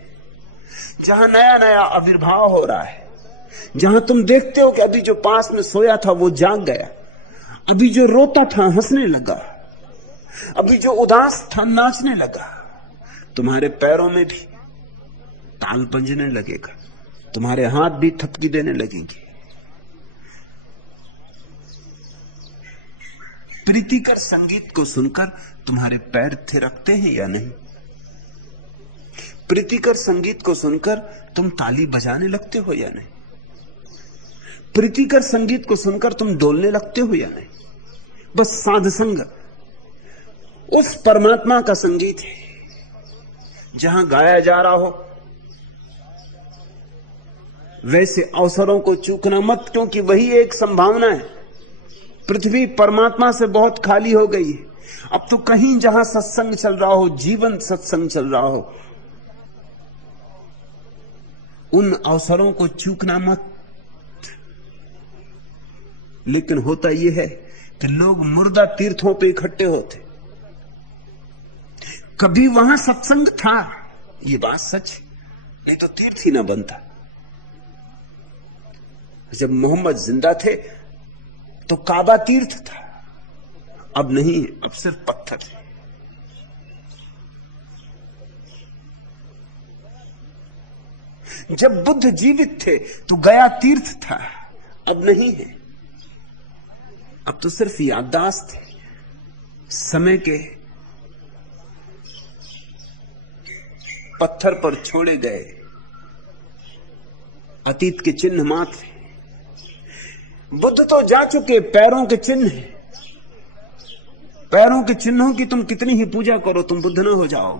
जहां नया नया आविर्भाव हो रहा है, जहां तुम देखते हो कि अभी जो पास में सोया था वो जाग गया, अभी जो रोता था हंसने लगा, अभी जो उदास था नाचने लगा। तुम्हारे पैरों में भी ताल बंजने लगेगा, तुम्हारे हाथ भी थपकी देने लगेंगे। प्रीतिकर संगीत को सुनकर तुम्हारे पैर थिरकते हैं या नहीं? प्रीतिकर संगीत को सुनकर तुम ताली बजाने लगते हो या नहीं? प्रीतिकर संगीत को सुनकर तुम डोलने लगते हो या नहीं? बस साधुसंग उस परमात्मा का संगीत है जहां गाया जा रहा हो। वैसे अवसरों को चूकना मत, क्योंकि वही एक संभावना है। पृथ्वी परमात्मा से बहुत खाली हो गई है। अब तो कहीं जहां सत्संग चल रहा हो, जीवंत सत्संग चल रहा हो, उन अवसरों को चूकना मत। लेकिन होता यह है कि लोग मुर्दा तीर्थों पे इकट्ठे होते। कभी वहां सत्संग था, ये बात सच, नहीं तो तीर्थ ही ना बनता। जब मोहम्मद जिंदा थे तो काबा तीर्थ था, अब नहीं, अब सिर्फ पत्थर है। जब बुद्ध जीवित थे तो गया तीर्थ था, अब नहीं है, अब तो सिर्फ याददाश्त है, समय के पत्थर पर छोड़े गए अतीत के चिन्ह मात्र। बुद्ध तो जा चुके, पैरों के चिन्ह हैं। पैरों के चिन्हों की तुम कितनी ही पूजा करो, तुम बुद्ध ना हो जाओ।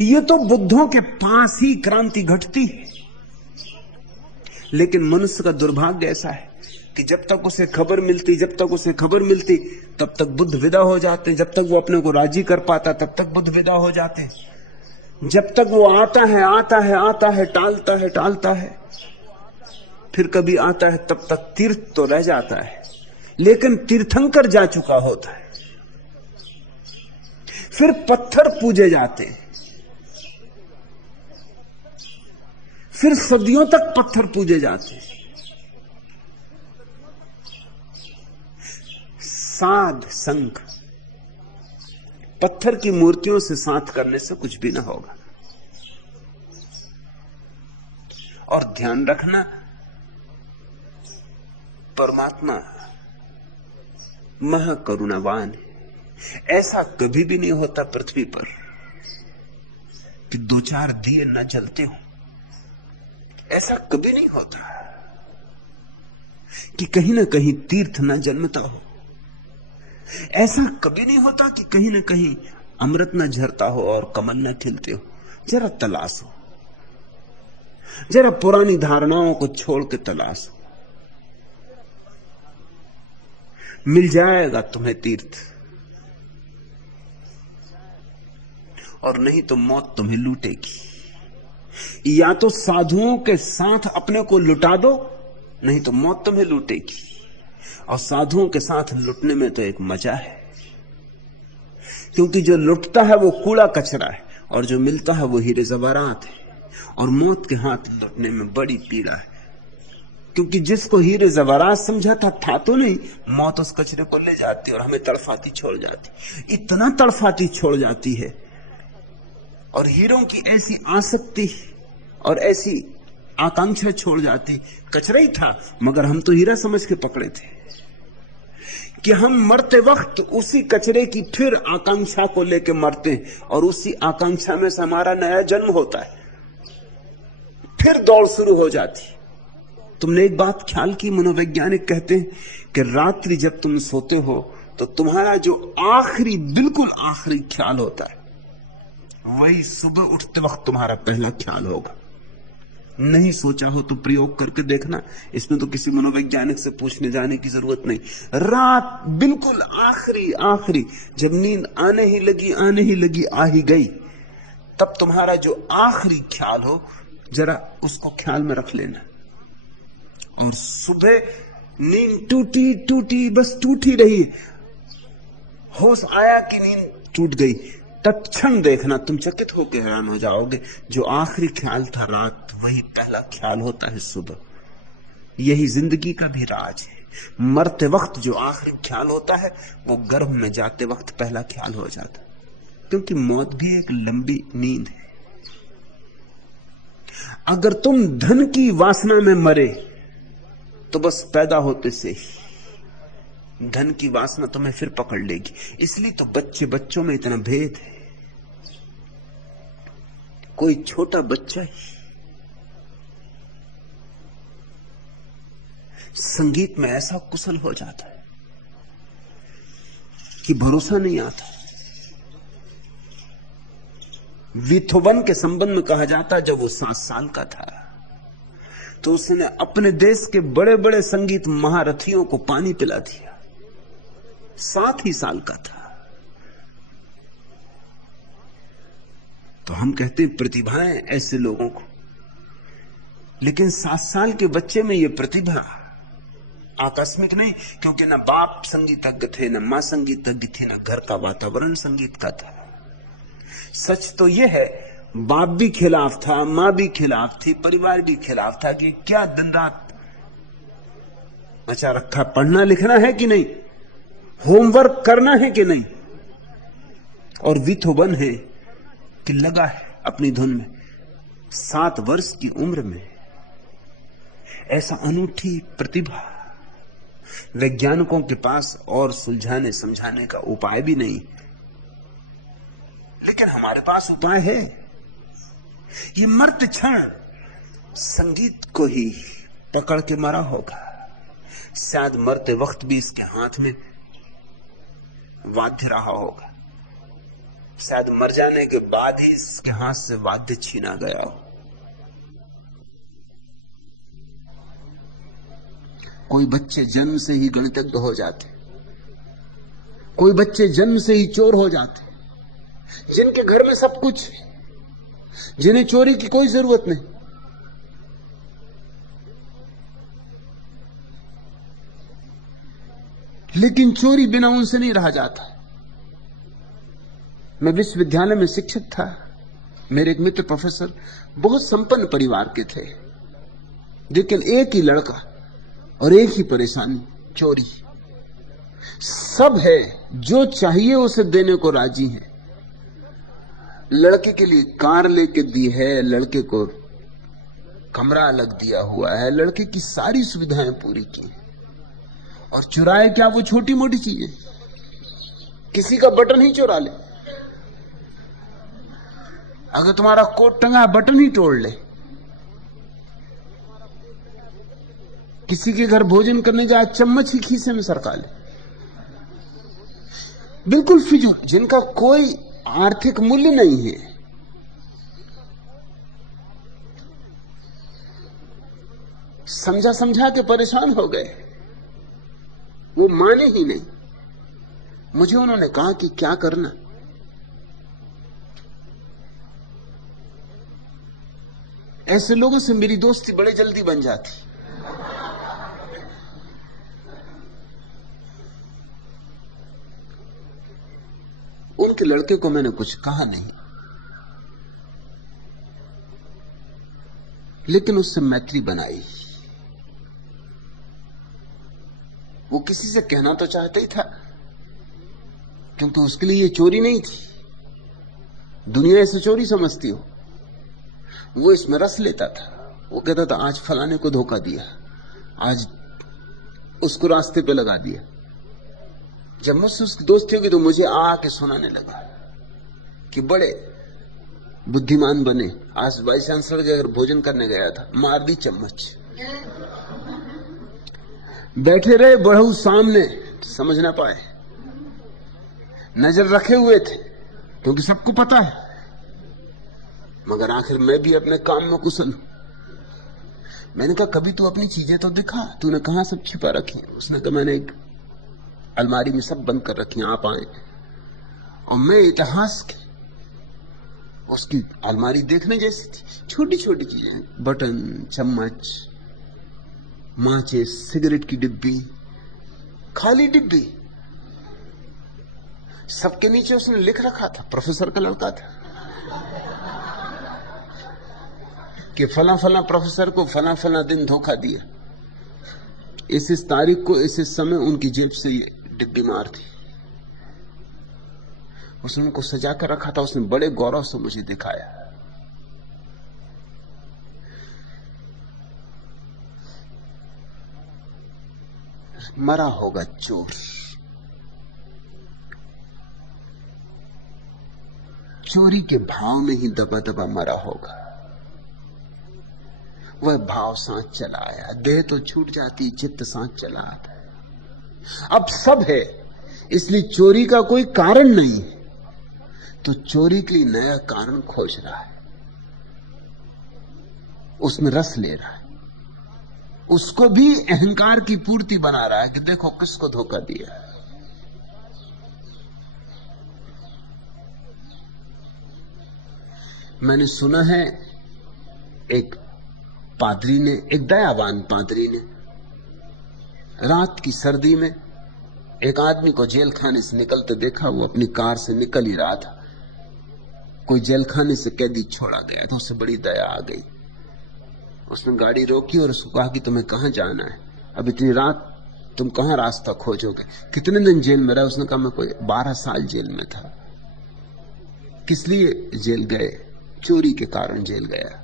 ये तो बुद्धों के पास ही क्रांति घटती है। लेकिन मनुष्य का दुर्भाग्य ऐसा है कि जब तक उसे खबर मिलती, तब तक बुद्ध विदा हो जाते। जब तक वो अपने को राजी कर पाता, तब तक बुद्ध विदा हो जाते। जब तक वो आता है, टालता है, फिर कभी आता है, तब तक तीर्थ तो रह जाता है। लेकिन तीर्थंकर जा चुका होता है। फिर पत्थर पूजे जाते हैं, फिर सदियों तक पत्थर पूजे जाते हैं। साध संग, पत्थर की मूर्तियों से साथ करने से कुछ भी ना होगा। और ध्यान रखना, परमात्मा महाकरुणावान है। ऐसा कभी भी नहीं होता पृथ्वी पर कि दो चार दिए न जलते हो। ऐसा कभी नहीं होता कि कहीं ना कहीं तीर्थ न जन्मता हो। ऐसा कभी नहीं होता कि कहीं ना कहीं अमृत न झरता हो और कमल न खिलते हो। जरा तलाशो, जरा पुरानी धारणाओं को छोड़ के तलाशो, मिल जाएगा तुम्हें तीर्थ। और नहीं तो मौत तुम्हें लूटेगी। या तो साधुओं के साथ अपने को लुटा दो, नहीं तो मौत तुम्हें लूटेगी। और साधुओं के साथ लुटने में तो एक मजा है, क्योंकि जो लुटता है वो कूड़ा कचरा है और जो मिलता है वो हीरे जवाहरात है। और मौत के हाथ लुटने में बड़ी पीड़ा है, क्योंकि जिसको हीरे जवाहरात समझा था तो नहीं, मौत उस कचरे को ले जाती और हमें तड़फाती छोड़ जाती। इतना तड़फाती छोड़ जाती है। और हीरों की ऐसी आसक्ति और ऐसी आकांक्षा छोड़ जाती। कचरा ही था मगर हम तो हीरा समझ के पकड़े थे कि हम मरते वक्त उसी कचरे की फिर आकांक्षा को लेके मरते हैं और उसी आकांक्षा में से हमारा नया जन्म होता है। फिर दौड़ शुरू हो जाती। तुमने एक बात ख्याल की, मनोवैज्ञानिक कहते हैं कि रात्रि जब तुम सोते हो तो तुम्हारा जो आखिरी, बिल्कुल आखिरी ख्याल होता है, वही सुबह उठते वक्त तुम्हारा पहला ख्याल होगा। नहीं सोचा हो तो प्रयोग करके देखना, इसमें तो किसी मनोवैज्ञानिक से पूछने जाने की जरूरत नहीं। रात बिल्कुल आखिरी जब नींद आने ही लगी आ ही गई, तब तुम्हारा जो आखिरी ख्याल हो जरा उसको ख्याल में रख लेना। और सुबह नींद टूटी बस टूट ही रही, होश आया कि नींद टूट गई, तत्क्षण देखना, तुम चकित होकर हैरान हो जाओगे। जो आखिरी ख्याल था रात, वही पहला ख्याल होता है सुबह। यही जिंदगी का भी राज है। मरते वक्त जो आखिरी ख्याल होता है वो गर्भ में जाते वक्त पहला ख्याल हो जाता, क्योंकि मौत भी एक लंबी नींद है। अगर तुम धन की वासना में मरे तो बस पैदा होते से ही धन की वासना तुम्हें फिर पकड़ लेगी। इसलिए तो बच्चों में इतना भेद है। कोई छोटा बच्चा ही संगीत में ऐसा कुशल हो जाता है कि भरोसा नहीं आता। बीथोवन के संबंध में कहा जाता, जब वो 7 साल का था तो उसने अपने देश के बड़े बड़े संगीत महारथियों को पानी पिला दिया। 7 ही साल का था। तो हम कहते हैं प्रतिभाएं ऐसे लोगों को, लेकिन 7 साल के बच्चे में यह प्रतिभा आकस्मिक नहीं, क्योंकि ना बाप संगीतज्ञ थे, ना मां संगीतज्ञ थी, ना घर का वातावरण संगीत का था। सच तो यह है, बाप भी खिलाफ था, मां भी खिलाफ थी, परिवार भी खिलाफ था कि क्या दिन रात मचा रखा, पढ़ना लिखना है कि नहीं, होमवर्क करना है कि नहीं। और बीथोवन है कि लगा है अपनी धुन में। 7 वर्ष की उम्र में ऐसा अनूठी प्रतिभा, वैज्ञानिकों के पास और सुलझाने समझाने का उपाय भी नहीं, लेकिन हमारे पास उपाय है। ये मर्द क्षण संगीत को ही पकड़ के मरा होगा। शायद मरते वक्त भी इसके हाथ में वाद्य रहा होगा, शायद मर जाने के बाद ही इसके हाथ से वाद्य छीना गया हो। कोई बच्चे जन्म से ही गणितज्ञ हो जाते, कोई बच्चे जन्म से ही चोर हो जाते, जिनके घर में सब कुछ, जिन्हें चोरी की कोई जरूरत नहीं। लेकिन चोरी बिना उनसे नहीं रहा जाता। मैं विश्वविद्यालय में शिक्षक था। मेरे एक मित्र प्रोफेसर बहुत संपन्न परिवार के थे, लेकिन एक ही लड़का और एक ही परेशानी, चोरी। सब है, जो चाहिए उसे देने को राजी है। लड़के के लिए कार लेके दी है, लड़के को कमरा अलग दिया हुआ है, लड़के की सारी सुविधाएं पूरी की, और चुराए क्या वो छोटी मोटी चीजें, किसी का बटन ही चुरा ले। अगर तुम्हारा कोट टंगा, बटन ही तोड़ ले। किसी के घर भोजन करने जाए, चम्मच ही खीसे में सरका ले। बिल्कुल फिजूल, जिनका कोई आर्थिक मूल्य नहीं है। समझा समझा के परेशान हो गए, वो माने ही नहीं। मुझे उन्होंने कहा कि क्या करना। ऐसे लोगों से मेरी दोस्ती बड़े जल्दी बन जाती। उनके लड़के को मैंने कुछ कहा नहीं, लेकिन उससे मैत्री बनाई। वो किसी से कहना तो चाहता ही था, क्योंकि उसके लिए ये चोरी नहीं थी। दुनिया इसे चोरी समझती हो। वो इसमें रस लेता था। वो कहता था आज फलाने को धोखा दिया, आज उसको रास्ते पे लगा दिया। जब मुझसे उसकी दोस्ती होगी तो मुझे आके सुनाने लगा कि बड़े बुद्धिमान बने। आज वाइस चांसलर के अगर भोजन करने गया था, मार दी चम्मच। बैठे रहे बड़ू सामने, समझ ना पाए, नजर रखे हुए थे क्योंकि सबको पता है, मगर आखिर मैं भी अपने काम में कुशल हूं। मैंने कहा कभी तू अपनी चीजें तो दिखा, तूने कहां सब छिपा रखी? उसने कहा मैंने एक अलमारी में सब बंद कर रखी, आप आए। और मैं इतिहास के उसकी अलमारी देखने जैसी थी। छोटी छोटी चीजें, बटन, चम्मच, माचिस, सिगरेट की डिब्बी, खाली डिब्बी। सबके नीचे उसने लिख रखा था, प्रोफेसर का लड़का था, कि फला फला प्रोफेसर को फला फला दिन धोखा दिया, इस तारीख को इस समय उनकी जेब से ये डिब्बी मार थी। उसने उनको सजा कर रखा था। उसने बड़े गौरव से मुझे दिखाया। मरा होगा चोर, चोरी के भाव में ही दबा दबा मरा होगा। वह भाव सांस चला आया, देह तो छूट जाती, चित्त सांस चला आता है। अब सब है, इसलिए चोरी का कोई कारण नहीं है, तो चोरी के लिए नया कारण खोज रहा है, उसमें रस ले रहा है, उसको भी अहंकार की पूर्ति बना रहा है कि देखो किसको धोखा दिया। मैंने सुना है एक पादरी ने, एक दयावान पादरी ने, रात की सर्दी में एक आदमी को जेल खाने से निकलते देखा। वो अपनी कार से निकल ही रहा था, कोई जेल खाने से कैदी छोड़ा गया तो उसे बड़ी दया आ गई। उसने गाड़ी रोकी और उसको कहा कि तुम्हें कहां जाना है, अब इतनी रात तुम कहां रास्ता खोजोगे, कितने दिन जेल में रहा? उसने कहा मैं कोई 12 साल जेल में था। किस लिए जेल गए? चोरी के कारण जेल गया।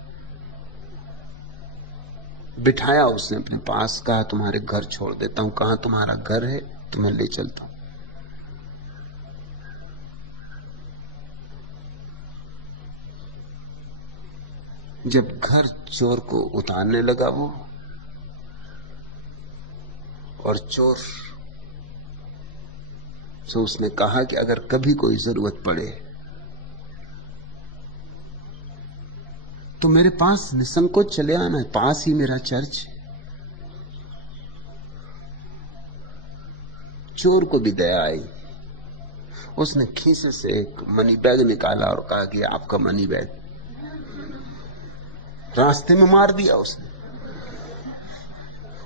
बिठाया उसने अपने पास, कहा तुम्हारे घर छोड़ देता हूं, कहा तुम्हारा घर है, तुम्हें ले चलता हूं। जब घर चोर को उतारने लगा वो, और चोर से उसने कहा कि अगर कभी कोई जरूरत पड़े तो मेरे पास निसंकोच चले आना है, पास ही मेरा चर्च है। चोर को भी दया आई। उसने खीसे से एक मनी बैग निकाला और कहा कि आपका मनी बैग। रास्ते में मार दिया उसने,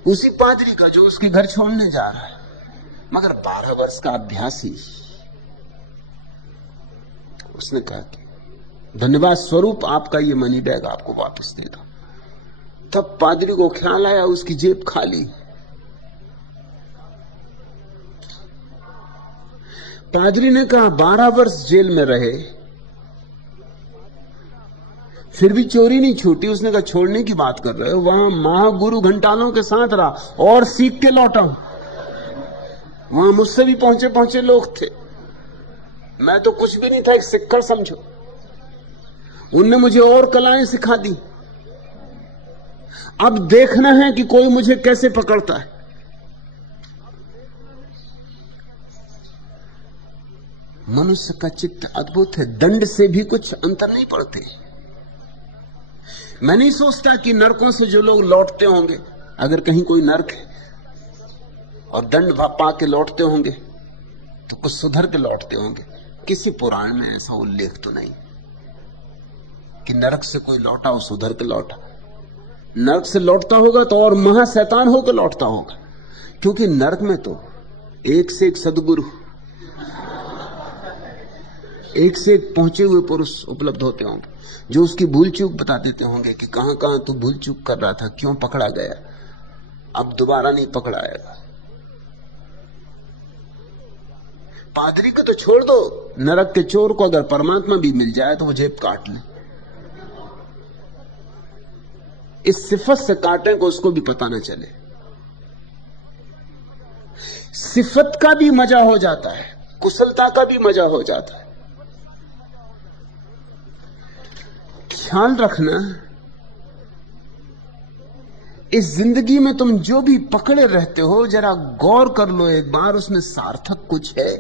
उसी पादरी का जो उसके घर छोड़ने जा रहा है। मगर 12 वर्ष का अभ्यासी उसने कहा कि धन्यवाद स्वरूप आपका ये मनी बैग आपको वापस देता। तब पादरी को ख्याल आया उसकी जेब खाली। पादरी ने कहा 12 वर्ष जेल में रहे फिर भी चोरी नहीं छूटी। उसने कहा छोड़ने की बात कर रहे हो, वहां महागुरु घंटालों के साथ रहा और सीख के लौटा हूं। वहां मुझसे भी पहुंचे पहुंचे लोग थे, मैं तो कुछ भी नहीं था, एक सिक्कड़ समझो। उनने मुझे और कलाएं सिखा दी। अब देखना है कि कोई मुझे कैसे पकड़ता है। मनुष्य का चित्त अद्भुत है, दंड से भी कुछ अंतर नहीं पड़ते। मैं नहीं सोचता कि नरकों से जो लोग लौटते होंगे, अगर कहीं कोई नरक है और दंड पा के लौटते होंगे तो कुछ सुधर के लौटते होंगे। किसी पुराण में ऐसा उल्लेख तो नहीं कि नरक से कोई लौटा और सुधर के लौटा। नरक से लौटता होगा तो और महाशैतान होकर लौटता होगा, क्योंकि नरक में तो एक से एक सदगुरु, एक से एक पहुंचे हुए पुरुष उपलब्ध होते होंगे जो उसकी भूल चूक बता देते होंगे कि कहां कहां तू भूल चूक कर रहा था, क्यों पकड़ा गया, अब दोबारा नहीं पकड़ाएगा। पादरी को तो छोड़ दो, नरक के चोर को अगर परमात्मा भी मिल जाए तो वो जेब काट ले। इस सिफत से काटे को उसको भी पता न चले। सिफत का भी मजा हो जाता है, कुशलता का भी मजा हो जाता है। ख्याल रखना, इस जिंदगी में तुम जो भी पकड़े रहते हो जरा गौर कर लो एक बार, उसमें सार्थक कुछ है?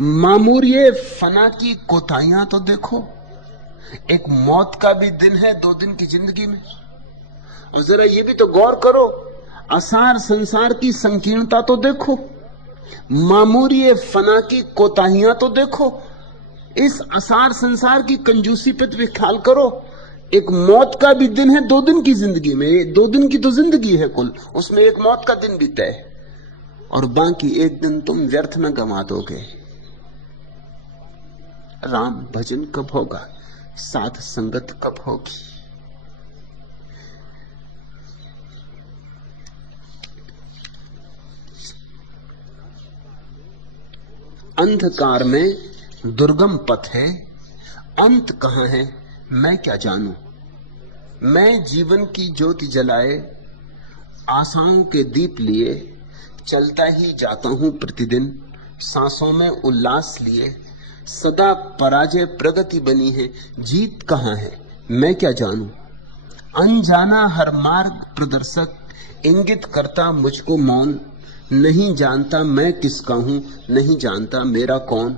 मामूरिये फना की कोताहियां तो देखो। एक मौत का भी दिन है 2 दिन की जिंदगी में। और जरा ये भी तो गौर करो, असार संसार की संकीर्णता तो देखो, मामूरिये फना की कोताहियां तो देखो। इस असार संसार की कंजूसी पे भी ख्याल करो। एक मौत का भी दिन है 2 दिन की जिंदगी में। 2 दिन की तो जिंदगी है कुल, उसमें एक मौत का दिन भी तय, और बाकी एक दिन तुम व्यर्थ में गंवा दोगे। राम भजन कब होगा, साध संगत कब होगी? अंधकार में दुर्गम पथ है, अंत कहां है मैं क्या जानूं। मैं जीवन की ज्योति जलाए आशाओं के दीप लिए चलता ही जाता हूं प्रतिदिन, सांसों में उल्लास लिए। सदा पराजय प्रगति बनी है, जीत कहां है मैं क्या जानूं। अनजाना हर मार्ग प्रदर्शक इंगित करता मुझको मौन। नहीं जानता मैं किसका हूं, नहीं जानता मेरा कौन।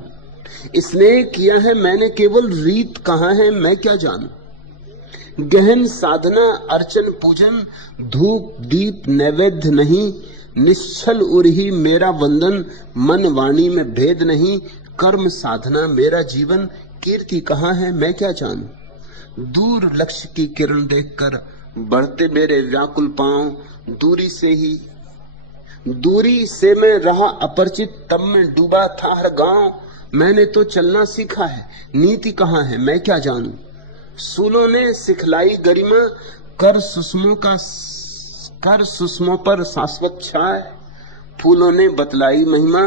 स्नेह किया है मैंने केवल, रीत कहां है मैं क्या जानूं। गहन साधना अर्चन पूजन, धूप दीप नैवेद्य नहीं। निश्चल उरही मेरा वंदन, मन वाणी में भेद नहीं। कर्म साधना मेरा जीवन, कीर्ति कहां है मैं क्या जानूं। दूर लक्ष्य की किरण देखकर बढ़ते मेरे व्याकुल पांव। दूरी से मैं रहा अपरिचित, तब मैं डूबा था हर गांव। मैंने तो चलना सीखा है, नीति कहां है मैं क्या जानूं। सूलों ने सिखलाई गरिमा, कर सुषमों पर शाश्वत छाए। फूलों ने बतलाई महिमा,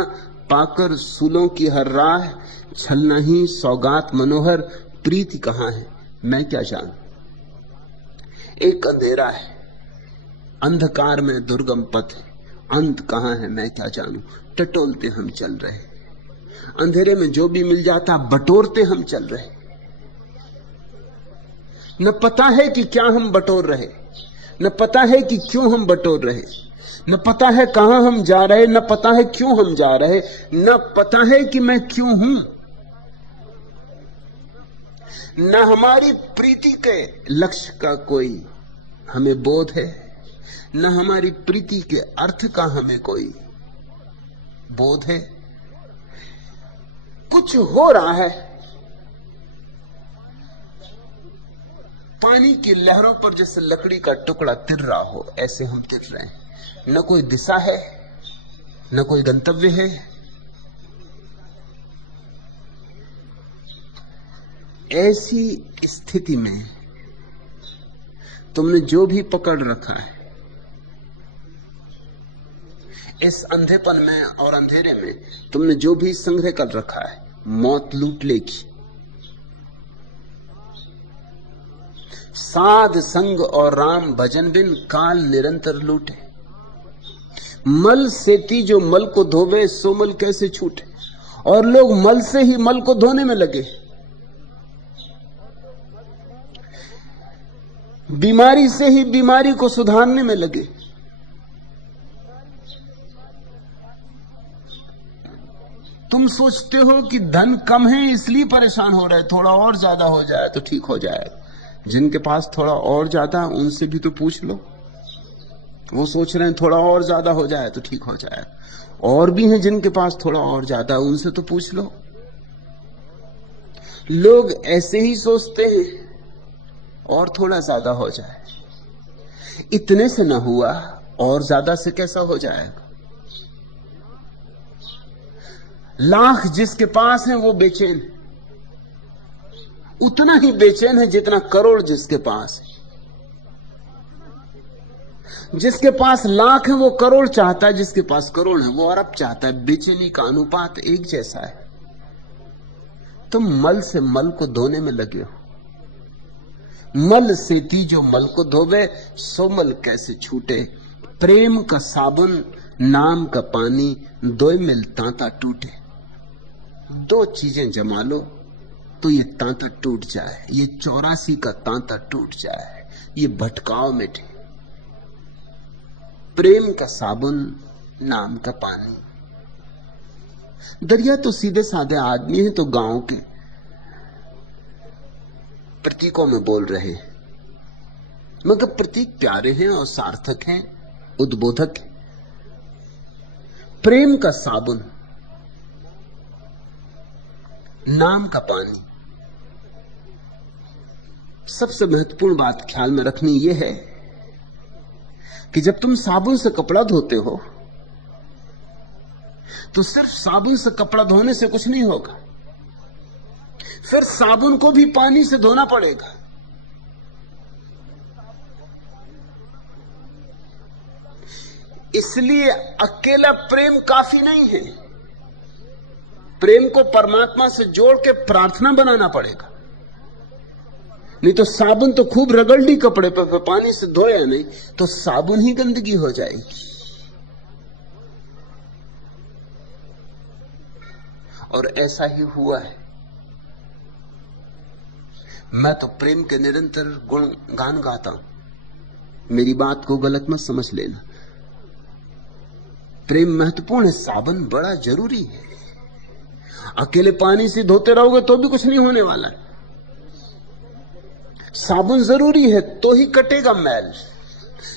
पाकर सूलों की हर राह। छलना ही सौगात मनोहर, प्रीति कहां है मैं क्या जानूं। एक अंधेरा है, अंधकार में दुर्गम पथ है, अंत कहां है मैं क्या जानूं। टटोलते हम चल रहे, अंधेरे में जो भी मिल जाता बटोरते हम चल रहे। न पता है कि क्या हम बटोर रहे, न पता है कि क्यों हम बटोर रहे, न पता है कहां हम जा रहे, न पता है क्यों हम जा रहे, न पता है कि मैं क्यों हूं। न हमारी प्रीति के लक्ष्य का कोई हमें बोध है, न हमारी प्रीति के अर्थ का हमें कोई बोध है। कुछ हो रहा है, पानी की लहरों पर जैसे लकड़ी का टुकड़ा तिर रहा हो, ऐसे हम तिर रहे हैं। न कोई दिशा है, न कोई गंतव्य है। ऐसी स्थिति में तुमने जो भी पकड़ रखा है, इस अंधेपन में और अंधेरे में तुमने जो भी संग्रह कर रखा है, मौत लूट लेगी। साध संग और राम भजन बिन काल निरंतर लूटे। मल सेती जो मल को धोवे सो मल कैसे छूटे। और लोग मल से ही मल को धोने में लगे, बीमारी से ही बीमारी को सुधारने में लगे। तुम सोचते हो कि धन कम है इसलिए परेशान हो रहे, थोड़ा और ज्यादा हो जाए तो ठीक हो जाएगा। जिनके पास थोड़ा और ज्यादा, उनसे भी तो पूछ लो। वो सोच रहे हैं थोड़ा और ज्यादा हो जाए तो ठीक हो जाएगा। और भी हैं जिनके पास थोड़ा और ज्यादा, उनसे तो पूछ लो। लोग ऐसे ही सोचते हैं और थोड़ा ज्यादा हो जाए। इतने से ना हुआ, और ज्यादा से कैसा हो जाएगा। लाख जिसके पास है वो बेचैन है, उतना ही बेचैन है जितना करोड़ जिसके पास है। जिसके पास लाख है वो करोड़ चाहता है, जिसके पास करोड़ है वो अरब चाहता है। बेचैनी का अनुपात एक जैसा है। तुम मल से मल को धोने में लगे हो। मल सेती जो मल को धोवे सो मल कैसे छूटे। प्रेम का साबुन नाम का पानी दो मिल तांता टूटे। दो चीजें जमा लो तो ये तांता टूट जाए, ये 84 का तांता टूट जाए, ये भटकाव मिटे। प्रेम का साबुन नाम का पानी। दरिया तो सीधे साधे आदमी हैं तो गांव के प्रतीकों में बोल रहे हैं, मगर प्रतीक प्यारे हैं और सार्थक हैं, उद्बोधक हैं। प्रेम का साबुन नाम का पानी। सबसे महत्वपूर्ण बात ख्याल में रखनी यह है कि जब तुम साबुन से कपड़ा धोते हो तो सिर्फ साबुन से कपड़ा धोने से कुछ नहीं होगा, फिर साबुन को भी पानी से धोना पड़ेगा। इसलिए अकेला प्रेम काफी नहीं है। प्रेम को परमात्मा से जोड़ के प्रार्थना बनाना पड़ेगा। नहीं तो साबुन तो खूब रगड़ ली कपड़े पर, पानी से धोया नहीं तो साबुन ही गंदगी हो जाएगी। और ऐसा ही हुआ है। मैं तो प्रेम के निरंतर गुण गान गाता हूं, मेरी बात को गलत मत समझ लेना। प्रेम महत्वपूर्ण है, साबुन बड़ा जरूरी है। अकेले पानी से धोते रहोगे तो भी कुछ नहीं होने वाला है। साबुन जरूरी है तो ही कटेगा मैल।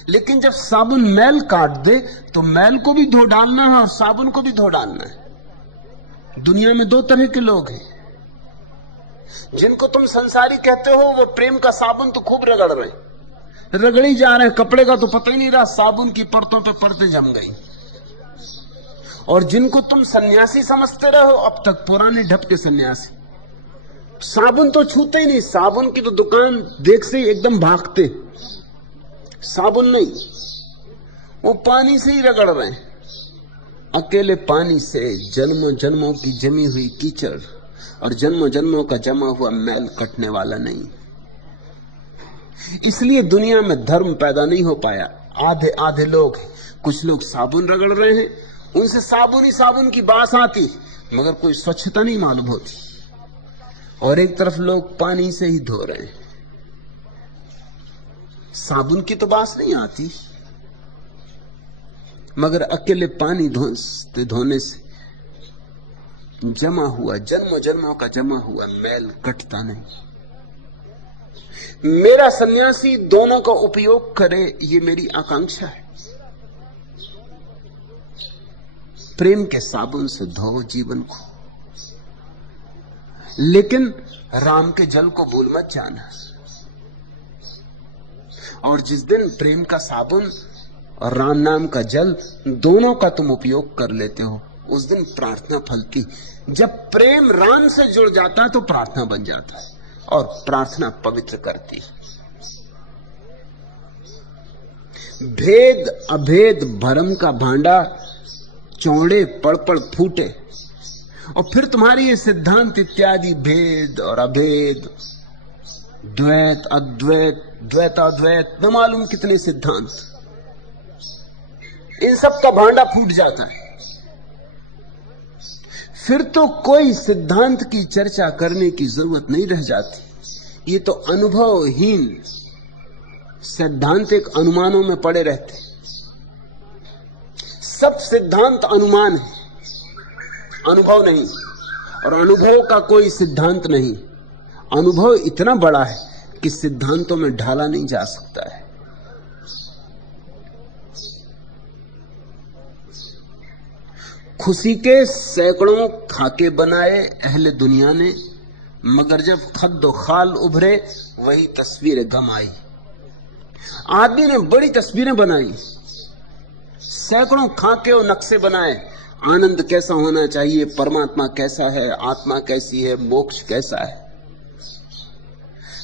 लेकिन जब साबुन मैल काट दे तो मैल को भी धो डालना है और साबुन को भी धो डालना है। दुनिया में दो तरह के लोग हैं। जिनको तुम संसारी कहते हो वो प्रेम का साबुन तो खूब रगड़ रहे, रगड़ी जा रहे हैं, कपड़े का तो पता ही नहीं रहा, साबुन की परतों पे परतें जम गई। और जिनको तुम सन्यासी समझते रहो, अब तक पुराने ढप के सन्यासी, साबुन तो छूते ही नहीं। साबुन की तो दुकान देख से ही एकदम भागते। साबुन नहीं, वो पानी से ही रगड़ रहे हैं। अकेले पानी से जन्मों जन्मों की जमी हुई कीचड़ और जन्मों जन्मों का जमा हुआ मैल कटने वाला नहीं। इसलिए दुनिया में धर्म पैदा नहीं हो पाया। आधे आधे लोग हैं। कुछ लोग साबुन रगड़ रहे हैं, उनसे साबुन ही साबुन की बास आती, मगर कोई स्वच्छता नहीं मालूम होती। और एक तरफ लोग पानी से ही धो रहे हैं, साबुन की तो बास नहीं आती, मगर अकेले पानी धोने से जमा हुआ जन्मों जन्मों का जमा हुआ मैल कटता नहीं। मेरा सन्यासी दोनों का उपयोग करे, ये मेरी आकांक्षा है। प्रेम के साबुन से धो जीवन को, लेकिन राम के जल को भूल मत जाना। और जिस दिन प्रेम का साबुन और राम नाम का जल, दोनों का तुम उपयोग कर लेते हो, उस दिन प्रार्थना फलती। जब प्रेम राम से जुड़ जाता है तो प्रार्थना बन जाता है और प्रार्थना पवित्र करती है। भेद अभेद भरम का भांडा चौड़े पड़ पड़ फूटे। और फिर तुम्हारी ये सिद्धांत इत्यादि, भेद और अभेद, द्वैत अद्वैत, द्वैताद्वैत, न मालूम कितने सिद्धांत, इन सब का भांडा फूट जाता है। फिर तो कोई सिद्धांत की चर्चा करने की जरूरत नहीं रह जाती। ये तो अनुभवहीन सैद्धांतिक अनुमानों में पड़े रहते। सब सिद्धांत अनुमान है, अनुभव नहीं। और अनुभव का कोई सिद्धांत नहीं। अनुभव इतना बड़ा है कि सिद्धांतों में ढाला नहीं जा सकता है। खुशी के सैकड़ों खाके बनाए अहले दुनिया ने, मगर जब खद्दो खाल उभरे वही तस्वीर गम आई। आदमी ने बड़ी तस्वीरें बनाई, सैकड़ों खाके और नक्शे बनाए, आनंद कैसा होना चाहिए, परमात्मा कैसा है, आत्मा कैसी है, मोक्ष कैसा है।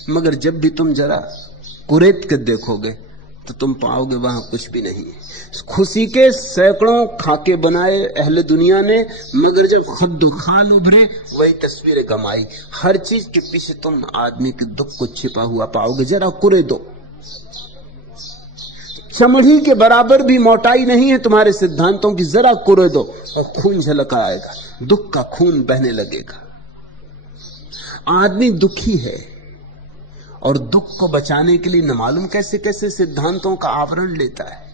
मगर जब भी तुम जरा कुरेद के देखोगे तो तुम पाओगे वहां कुछ भी नहीं है। खुशी के सैकड़ों खाके बनाए अहले दुनिया ने, मगर जब खद्दो खाल उभरे वही तस्वीरें गम आई। हर चीज के पीछे तुम आदमी के दुख को छिपा हुआ पाओगे। जरा कुरेदो, चमड़ी के बराबर भी मोटाई नहीं है तुम्हारे सिद्धांतों की, जरा कुरेदो और खून झलक आएगा, दुख का खून बहने लगेगा। आदमी दुखी है और दुख को बचाने के लिए न मालूम कैसे कैसे सिद्धांतों का आवरण लेता है।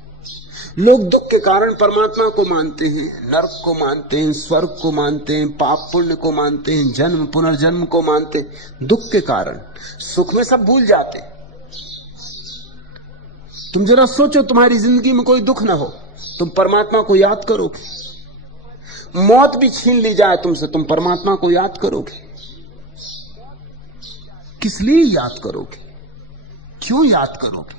लोग दुख के कारण परमात्मा को मानते हैं, नरक को मानते हैं, स्वर्ग को मानते हैं, पाप पुण्य को मानते हैं, जन्म पुनर्जन्म को मानते हैं। दुख के कारण सुख में सब भूल जाते। तुम जरा सोचो, तुम्हारी जिंदगी में कोई दुख ना हो, तुम परमात्मा को याद करोगे। मौत भी छीन ली जाए तुमसे, तुम परमात्मा को याद करोगे। किस लिए याद करोगे? क्यों याद करोगे?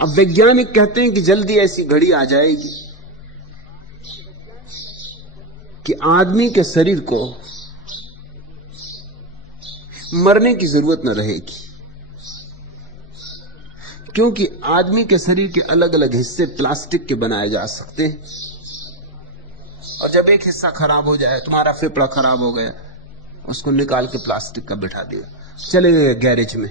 अब वैज्ञानिक कहते हैं कि जल्दी ऐसी घड़ी आ जाएगी कि आदमी के शरीर को मरने की जरूरत न रहेगी, क्योंकि आदमी के शरीर के अलग अलग हिस्से प्लास्टिक के बनाए जा सकते हैं। और जब एक हिस्सा खराब हो जाए, तुम्हारा फेफड़ा खराब हो गया, उसको निकाल के प्लास्टिक का बिठा दिया, चले गए गैरेज में,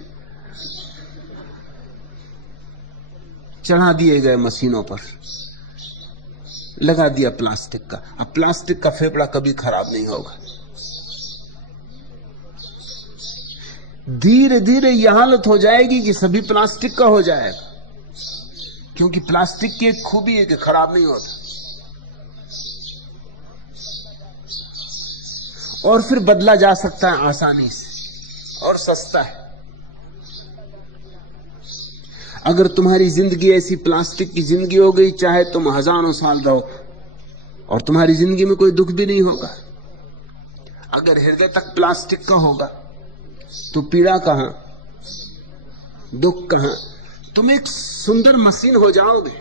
चढ़ा दिए गए मशीनों पर, लगा दिया प्लास्टिक का। अब प्लास्टिक का फेफड़ा कभी खराब नहीं होगा। धीरे धीरे यह हालत हो जाएगी कि सभी प्लास्टिक का हो जाएगा, क्योंकि प्लास्टिक की एक खूबी है कि खराब नहीं होता। और फिर बदला जा सकता है आसानी से और सस्ता है। अगर तुम्हारी जिंदगी ऐसी प्लास्टिक की जिंदगी हो गई, चाहे तुम हजारों साल रहो और तुम्हारी जिंदगी में कोई दुख भी नहीं होगा। अगर हृदय तक प्लास्टिक का होगा तो पीड़ा कहां, दुख कहां? तुम एक सुंदर मशीन हो जाओगे।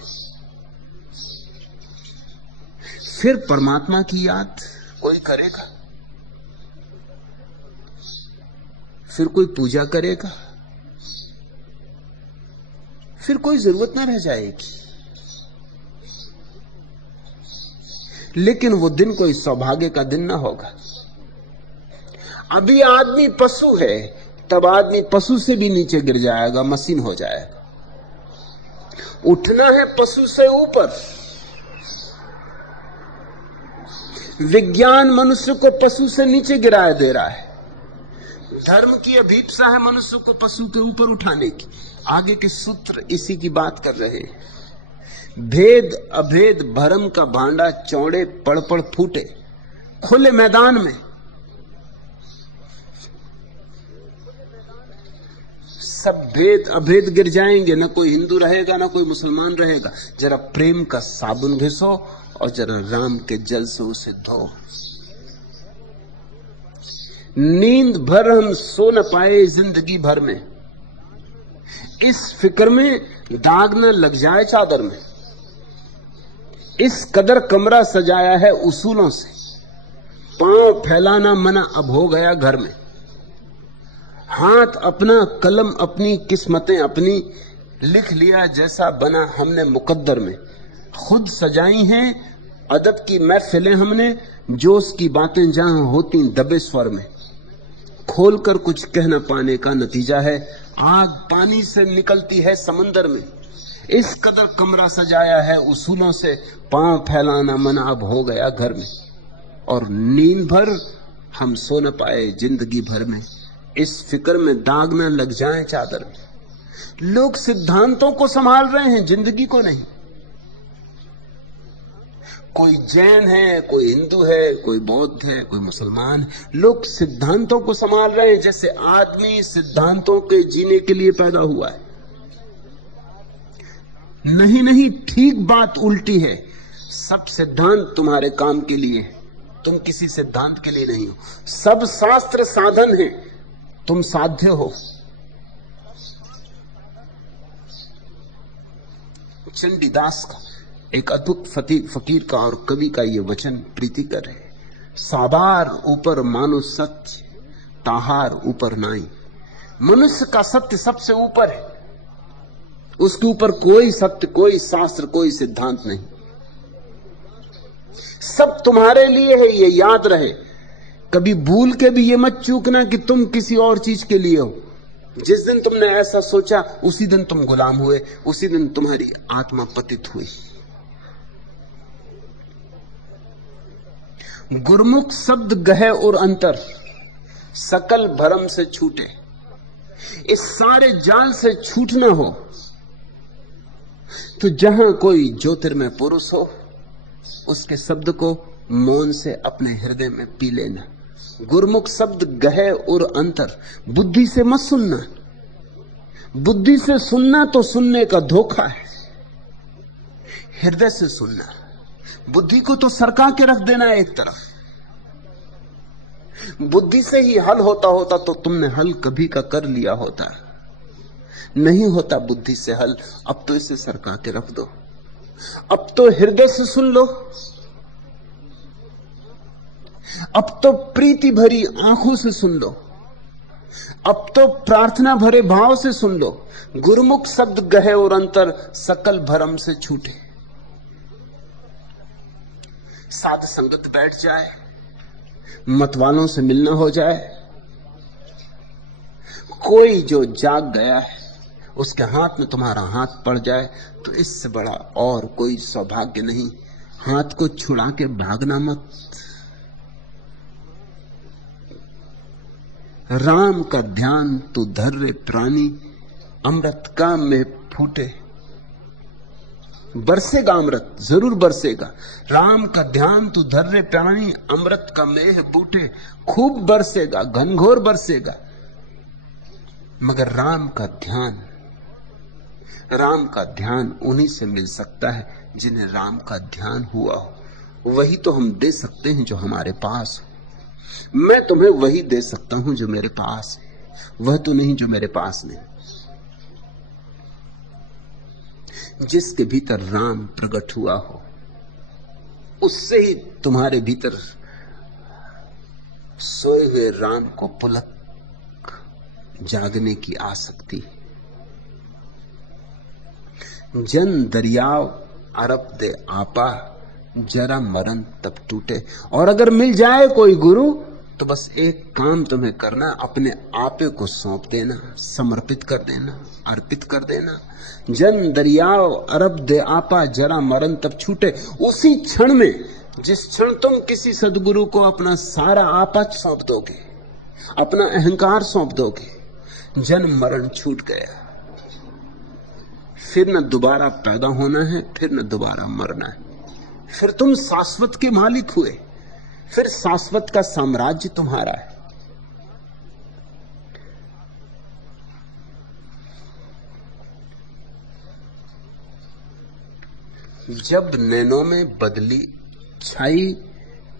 फिर परमात्मा की याद कोई करेगा? फिर कोई पूजा करेगा? फिर कोई जरूरत ना रह जाएगी। लेकिन वो दिन कोई सौभाग्य का दिन ना होगा। अभी आदमी पशु है, तब आदमी पशु से भी नीचे गिर जाएगा, मशीन हो जाएगा। उठना है पशु से ऊपर। विज्ञान मनुष्य को पशु से नीचे गिराए दे रहा है। धर्म की अभीप्सा है मनुष्य को पशु के ऊपर उठाने की। आगे के सूत्र इसी की बात कर रहे हैं। भेद अभेद भरम का भांडा चौड़े पड़ पड़ फूटे। खुले मैदान में सब भेद अभेद गिर जाएंगे, न कोई हिंदू रहेगा न कोई मुसलमान रहेगा। जरा प्रेम का साबुन घिसो और जरा राम के जल से उसे धो। नींद भर हम सो न पाए जिंदगी भर में, इस फिक्र में दाग न लग जाए चादर में। इस कदर कमरा सजाया है उसूलों से, पांव फैलाना मना अब हो गया घर में। हाथ अपना, कलम अपनी, किस्मतें अपनी, लिख लिया जैसा बना हमने मुकद्दर में। खुद सजाई हैं अदब की महफिलें हमने, जोश की बातें जहां होती दबे स्वर में। खोलकर कुछ कह न पाने का नतीजा है, आग पानी से निकलती है समंदर में। इस कदर कमरा सजाया है उसूलों से, पांव फैलाना मना अब हो गया घर में। और नींद भर हम सो न पाए जिंदगी भर में, इस फिक्र में दाग न लग जाए चादर में। लोग सिद्धांतों को संभाल रहे हैं, जिंदगी को नहीं। कोई जैन है, कोई हिंदू है, कोई बौद्ध है, कोई मुसलमान है। लोग सिद्धांतों को संभाल रहे हैं जैसे आदमी सिद्धांतों के जीने के लिए पैदा हुआ है। नहीं नहीं, ठीक बात उल्टी है। सब सिद्धांत तुम्हारे काम के लिए, तुम किसी सिद्धांत के लिए नहीं हो। सब शास्त्र साधन है, तुम साध्य हो। चंडीदास का एक अद्भुत फकीर का और कवि का ये वचन प्रीतिकर है। साबार ऊपर मानो सत्य, ताहार ऊपर नाई। मनुष्य का सत्य सबसे ऊपर है, उसके ऊपर कोई सत्य, कोई शास्त्र, कोई सिद्धांत नहीं। सब तुम्हारे लिए है, ये याद रहे। कभी भूल के भी ये मत चूकना कि तुम किसी और चीज के लिए हो। जिस दिन तुमने ऐसा सोचा उसी दिन तुम गुलाम हुए, उसी दिन तुम्हारी आत्मा पतित हुई। गुरमुख शब्द गहे और अंतर, सकल भरम से छूटे। इस सारे जाल से छूटना हो तो जहां कोई ज्योतिर्मय पुरुष हो, उसके शब्द को मौन से अपने हृदय में पी लेना। गुरमुख शब्द गहे और अंतर, बुद्धि से मत सुनना। बुद्धि से सुनना तो सुनने का धोखा है। हृदय से सुनना। बुद्धि को तो सरका के रख देना एक तरफ। बुद्धि से ही हल होता होता तो तुमने हल कभी का कर लिया होता। नहीं होता बुद्धि से हल, अब तो इसे सरका के रख दो। अब तो हृदय से सुन लो। अब तो प्रीति भरी आंखों से सुन लो। अब तो प्रार्थना भरे भाव से सुन लो। गुरुमुख शब्द गहे और अंतर, सकल भरम से छूटे। साध संगत बैठ जाए, मतवालों से मिलना हो जाए। कोई जो जाग गया है उसके हाथ में तुम्हारा हाथ पड़ जाए तो इससे बड़ा और कोई सौभाग्य नहीं। हाथ को छुड़ा के भागना मत। राम का ध्यान तू धर रे प्राणी, अमृत का में फूटे। बरसेगा अमृत, जरूर बरसेगा। राम का ध्यान तू धर रे प्राणी, अमृत का मेह बूटे। खूब बरसेगा, घनघोर बरसेगा। मगर राम का ध्यान उन्हीं से मिल सकता है जिन्हें राम का ध्यान हुआ हो। वही तो हम दे सकते हैं जो हमारे पास हो। मैं तुम्हें वही दे सकता हूं जो मेरे पास है, वह तो नहीं जो मेरे पास नहीं। जिसके भीतर राम प्रकट हुआ हो, उससे ही तुम्हारे भीतर सोए हुए राम को पुलक जागने की आसक्ति। जन दरियाव अरब दे आपा, जरा मरण तब टूटे। और अगर मिल जाए कोई गुरु तो बस एक काम तुम्हें करना, अपने आपे को सौंप देना, समर्पित कर देना, अर्पित कर देना। जन दरियाव अरब दे आपा, जरा मरण तब छूटे। उसी क्षण में, जिस क्षण तुम किसी सदगुरु को अपना सारा आपा सौंप दोगे, अपना अहंकार सौंप दोगे, जन्म मरण छूट गया। फिर न दोबारा पैदा होना है, फिर न दोबारा मरना है। फिर तुम शाश्वत के मालिक हुए, फिर शाश्वत का साम्राज्य तुम्हारा है। जब नैनों में बदली छाई,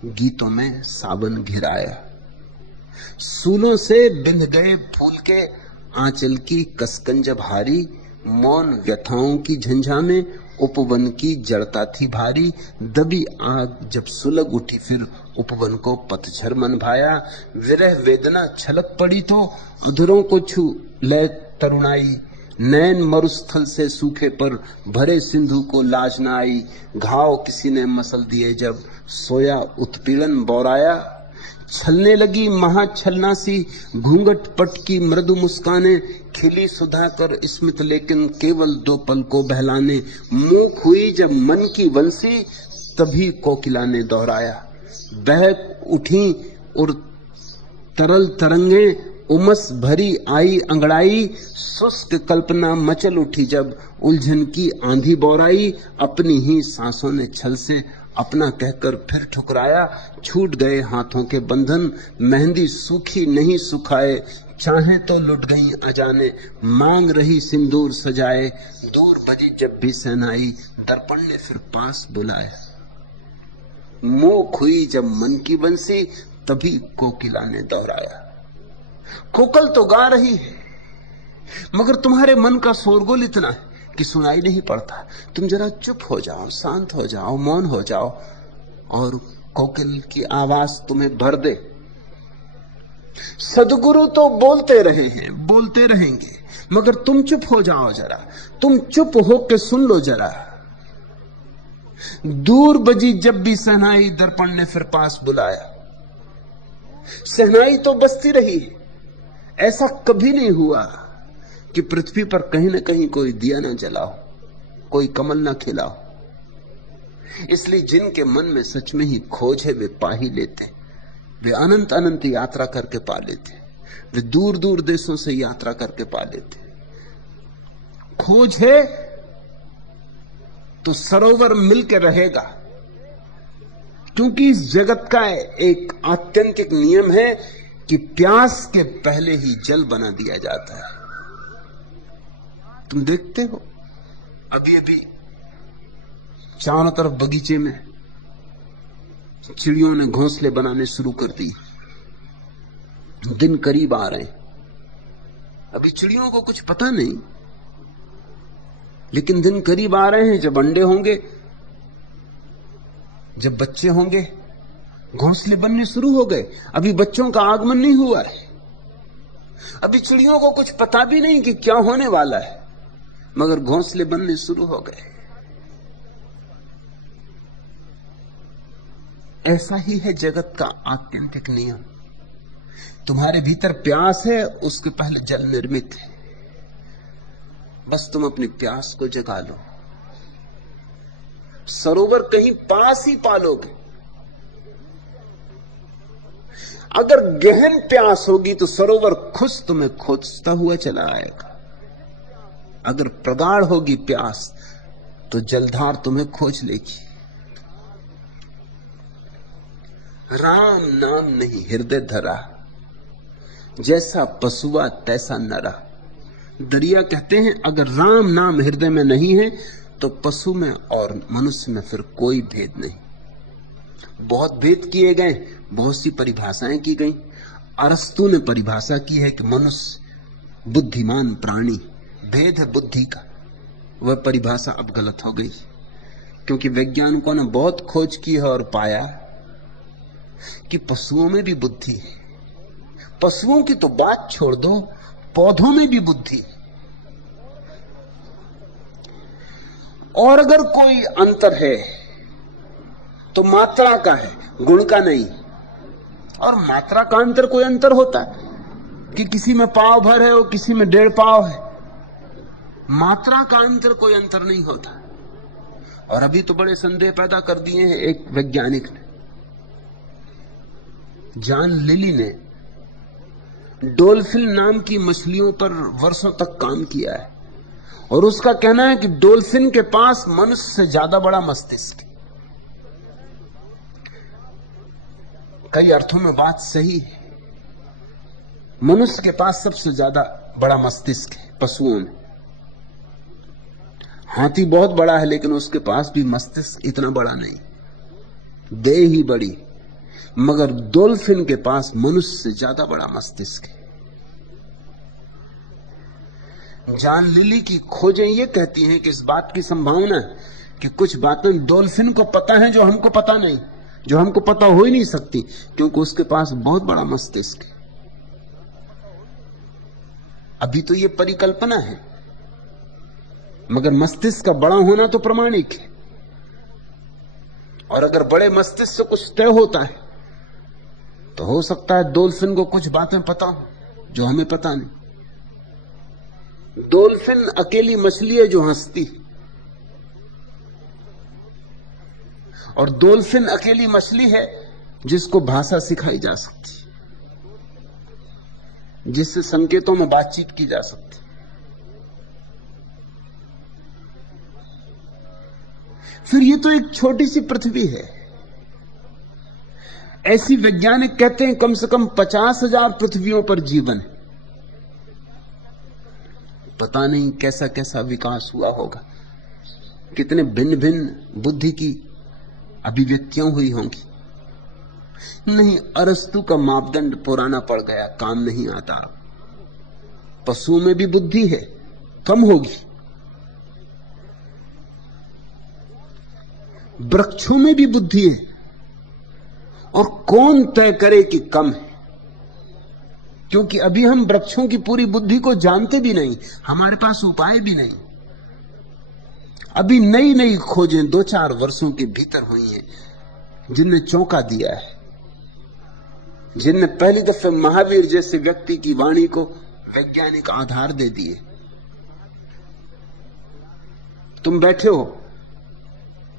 गीतों में सावन घिराया। सूलों से बिंध गए फूल के, आंचल की कसकंज भारी, मौन व्यथाओं की झंझा में उपवन की जड़ता थी भारी। दबी आग जब सुलग उठी फिर उपवन को पतझर मन भाया। विरह वेदना छलक पड़ी तो अधरों को छू ले तरुणाई। नैन मरुस्थल से सूखे पर भरे सिंधु को लाज न आई। घाव किसी ने मसल दिए जब सोया उत्पीड़न बौराया। छलने लगी महाछलना सी घूंघट पट की मृदु मुस्काने। खिली सुधाकर स्मित लेकिन केवल 2 पल को बहलाने। मूक हुई जब मन की वंशी तभी कोकिला ने दोहराया। बहक उठी और तरल तरंगे उमस भरी आई अंगड़ाई। शुष्क कल्पना मचल उठी जब उलझन की आंधी बौराई। अपनी ही सांसों ने छल से अपना कहकर फिर ठुकराया। छूट गए हाथों के बंधन, मेहंदी सूखी नहीं सुखाए। चाहे तो लुट गई अजाने, मांग रही सिंदूर सजाए। दूर बजी जब भी सहनाई, दर्पण ने फिर पास बुलाया। मूक हुई जब मन की बंसी तभी कोकिला ने दोहराया। कोकिल तो गा रही है मगर तुम्हारे मन का शोरगुल इतना है कि सुनाई नहीं पड़ता। तुम जरा चुप हो जाओ, शांत हो जाओ, मौन हो जाओ और कोकिल की आवाज तुम्हें भर दे। सदगुरु तो बोलते रहे हैं, बोलते रहेंगे, मगर तुम चुप हो जाओ जरा। तुम चुप होके सुन लो जरा। दूर बजी जब भी सहनाई, दर्पण ने फिर पास बुलाया। सहनाई तो बजती रही, ऐसा कभी नहीं हुआ कि पृथ्वी पर कहीं न कहीं कोई दिया ना जलाओ, कोई कमल ना खिलाओ। इसलिए जिनके मन में सच में ही खोज है वे पा ही लेते। वे अनंत अनंत यात्रा करके पा लेते। वे दूर दूर देशों से यात्रा करके पा लेते। खोज है तो सरोवर मिलके रहेगा, क्योंकि इस जगत का एक आत्यंतिक नियम है कि प्यास के पहले ही जल बना दिया जाता है। तुम देखते हो अभी अभी चारों तरफ बगीचे में चिड़ियों ने घोंसले बनाने शुरू कर दी। दिन करीब आ रहे हैं, अभी चिड़ियों को कुछ पता नहीं, लेकिन दिन करीब आ रहे हैं जब अंडे होंगे, जब बच्चे होंगे। घोंसले बनने शुरू हो गए, अभी बच्चों का आगमन नहीं हुआ है। अभी चिड़ियों को कुछ पता भी नहीं कि क्या होने वाला है, मगर घोंसले बनने शुरू हो गए। ऐसा ही है जगत का आत्यंतिक नियम। तुम्हारे भीतर प्यास है, उसके पहले जल निर्मित है। बस तुम अपनी प्यास को जगा लो। सरोवर कहीं पास ही पालोगे। अगर गहन प्यास होगी तो सरोवर खुद तुम्हें खोजता हुआ चला आएगा। अगर प्रगाढ़ होगी प्यास तो जलधार तुम्हें खोज लेगी। राम नाम नहीं हृदय धरा, जैसा पशुआ तैसा नरा। दरिया कहते हैं अगर राम नाम हृदय में नहीं है तो पशु में और मनुष्य में फिर कोई भेद नहीं। बहुत भेद किए गए, बहुत सी परिभाषाएं की गई। अरस्तु ने परिभाषा की है कि मनुष्य बुद्धिमान प्राणी, भेद है बुद्धि का। वह परिभाषा अब गलत हो गई, क्योंकि वैज्ञानिकों ने बहुत खोज की है और पाया कि पशुओं में भी बुद्धि है। पशुओं की तो बात छोड़ दो, पौधों में भी बुद्धि। और अगर कोई अंतर है तो मात्रा का है, गुण का नहीं। और मात्रा का अंतर कोई अंतर होता है कि किसी में पाव भर है और किसी में 1.5 पाव है। मात्रा का अंतर कोई अंतर नहीं होता। और अभी तो बड़े संदेह पैदा कर दिए हैं एक वैज्ञानिक ने, जॉन लिली ने, डोल्फिन नाम की मछलियों पर वर्षों तक काम किया है और उसका कहना है कि डोल्फिन के पास मनुष्य से ज्यादा बड़ा मस्तिष्क है। कई अर्थों में बात सही है। मनुष्य के पास सबसे ज्यादा बड़ा मस्तिष्क है पशुओं में। हाथी बहुत बड़ा है लेकिन उसके पास भी मस्तिष्क इतना बड़ा नहीं, देह ही बड़ी। मगर डॉल्फिन के पास मनुष्य से ज्यादा बड़ा मस्तिष्क है। जॉन लिली की खोजें ये कहती हैं कि इस बात की संभावना है कि कुछ बातें डॉल्फिन को पता है जो हमको पता नहीं, जो हमको पता हो ही नहीं सकती, क्योंकि उसके पास बहुत बड़ा मस्तिष्क है। अभी तो ये परिकल्पना है, मगर मस्तिष्क का बड़ा होना तो प्रमाणिक है। और अगर बड़े मस्तिष्क से कुछ तय होता है तो हो सकता है डॉल्फिन को कुछ बातें पता हो जो हमें पता नहीं। डॉल्फिन अकेली मछली है जो हंसती है, और डॉल्फिन अकेली मछली है जिसको भाषा सिखाई जा सकती, जिससे संकेतों में बातचीत की जा सकती। फिर ये तो एक छोटी सी पृथ्वी है। ऐसी वैज्ञानिक कहते हैं कम से कम 50,000 पृथ्वियों पर जीवन है। पता नहीं कैसा कैसा विकास हुआ होगा, कितने भिन्न भिन्न बुद्धि की अभिव्यक्तियां हुई होंगी। नहीं, अरस्तु का मापदंड पुराना पड़ गया, काम नहीं आता। पशुओं में भी बुद्धि है, कम होगी। वृक्षों में भी बुद्धि है, और कौन तय करे कि कम है, क्योंकि अभी हम वृक्षों की पूरी बुद्धि को जानते भी नहीं, हमारे पास उपाय भी नहीं। अभी नई नई खोजें 2-4 वर्षों के भीतर हुई हैं जिनने चौंका दिया है, जिनने पहली दफे महावीर जैसे व्यक्ति की वाणी को वैज्ञानिक आधार दे दिए। तुम बैठे हो,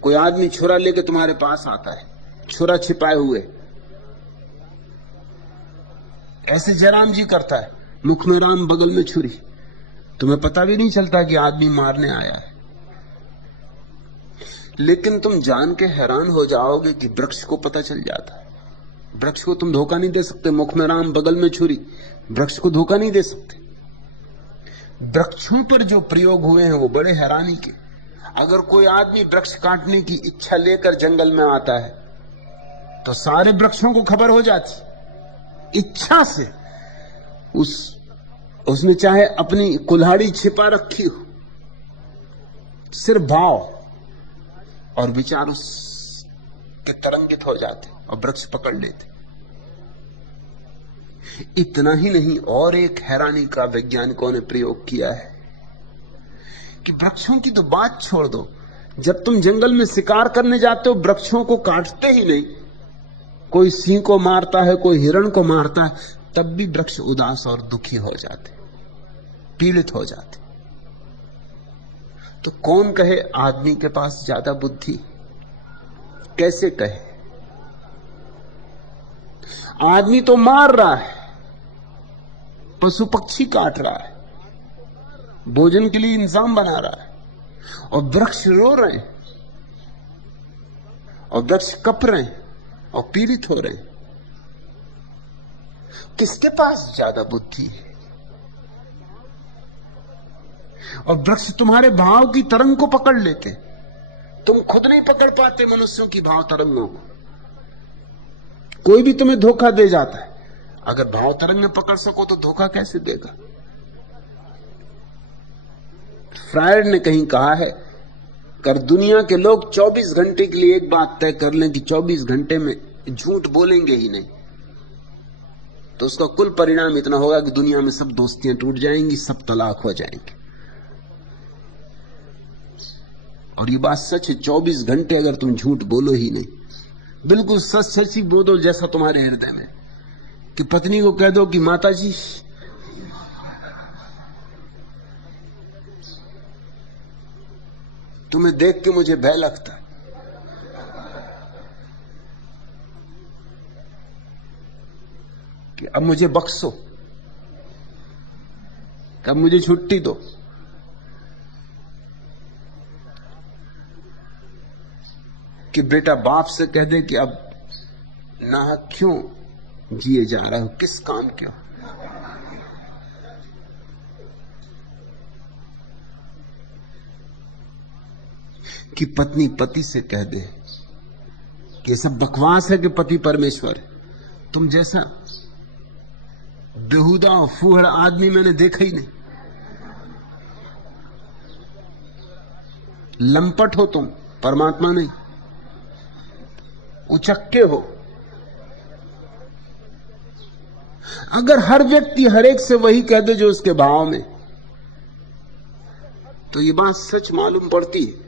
कोई आदमी छुरा लेके तुम्हारे पास आता है, छुरा छिपाए हुए, ऐसे जयराम जी करता है, मुख में राम बगल में छुरी, तुम्हें पता भी नहीं चलता कि आदमी मारने आया है। लेकिन तुम जान के हैरान हो जाओगे कि वृक्ष को पता चल जाता है। वृक्ष को तुम धोखा नहीं दे सकते, मुख में राम बगल में छुरी, वृक्ष को धोखा नहीं दे सकते। वृक्षों पर जो प्रयोग हुए हैं वो बड़े हैरानी के। अगर कोई आदमी वृक्ष काटने की इच्छा लेकर जंगल में आता है तो सारे वृक्षों को खबर हो जाती, इच्छा से। उसने चाहे अपनी कुल्हाड़ी छिपा रखी हो, सिर्फ भाव और विचार उसके तरंगित हो जाते और वृक्ष पकड़ लेते। इतना ही नहीं, और एक हैरानी का वैज्ञानिकों ने प्रयोग किया है कि वृक्षों की तो बात छोड़ दो, जब तुम जंगल में शिकार करने जाते हो वृक्षों को काटते ही नहीं। कोई सिंह को मारता है, कोई हिरण को मारता है, तब भी वृक्ष उदास और दुखी हो जाते, पीड़ित हो जाते। तो कौन कहे आदमी के पास ज्यादा बुद्धि? कैसे कहे? आदमी तो मार रहा है, पशु पक्षी काट रहा है, भोजन के लिए इंतजाम बना रहा है, और वृक्ष रो रहे हैं, और वृक्ष कप रहे हैं और पीड़ित हो रहे हैं। किसके पास ज्यादा बुद्धि है? और वृक्ष तुम्हारे भाव की तरंग को पकड़ लेते, तुम खुद नहीं पकड़ पाते मनुष्यों की भाव तरंगों को। कोई भी तुम्हें धोखा दे जाता है, अगर भाव तरंग में पकड़ सको तो धोखा कैसे देगा? फ्रायड ने कहीं कहा है, कर दुनिया के लोग 24 घंटे के लिए एक बात तय कर लें कि 24 घंटे में झूठ बोलेंगे ही नहीं, तो उसका कुल परिणाम इतना होगा कि दुनिया में सब दोस्तियां टूट जाएंगी, सब तलाक हो जाएंगे। और ये बात सच है, 24 घंटे अगर तुम झूठ बोलो ही नहीं, बिल्कुल सच सच ही बोलो जैसा तुम्हारे हृदय में, कि पत्नी को कह दो कि माता जी तुम्हें देख के मुझे भय लगता है, कि अब मुझे बख्शो, अब मुझे छुट्टी दो। कि बेटा बाप से कह दे कि अब नाहक क्यों जिए जा रहे हो, किस काम के हो? कि पत्नी पति से कह दे कि ये सब बकवास है कि पति परमेश्वर है, तुम जैसा बेहुदा और फूहड़ आदमी मैंने देखा ही नहीं। लंपट हो तुम, परमात्मा नहीं। उचक्के हो। अगर हर व्यक्ति हर एक से वही कह दे जो उसके भाव में, तो ये बात सच मालूम पड़ती है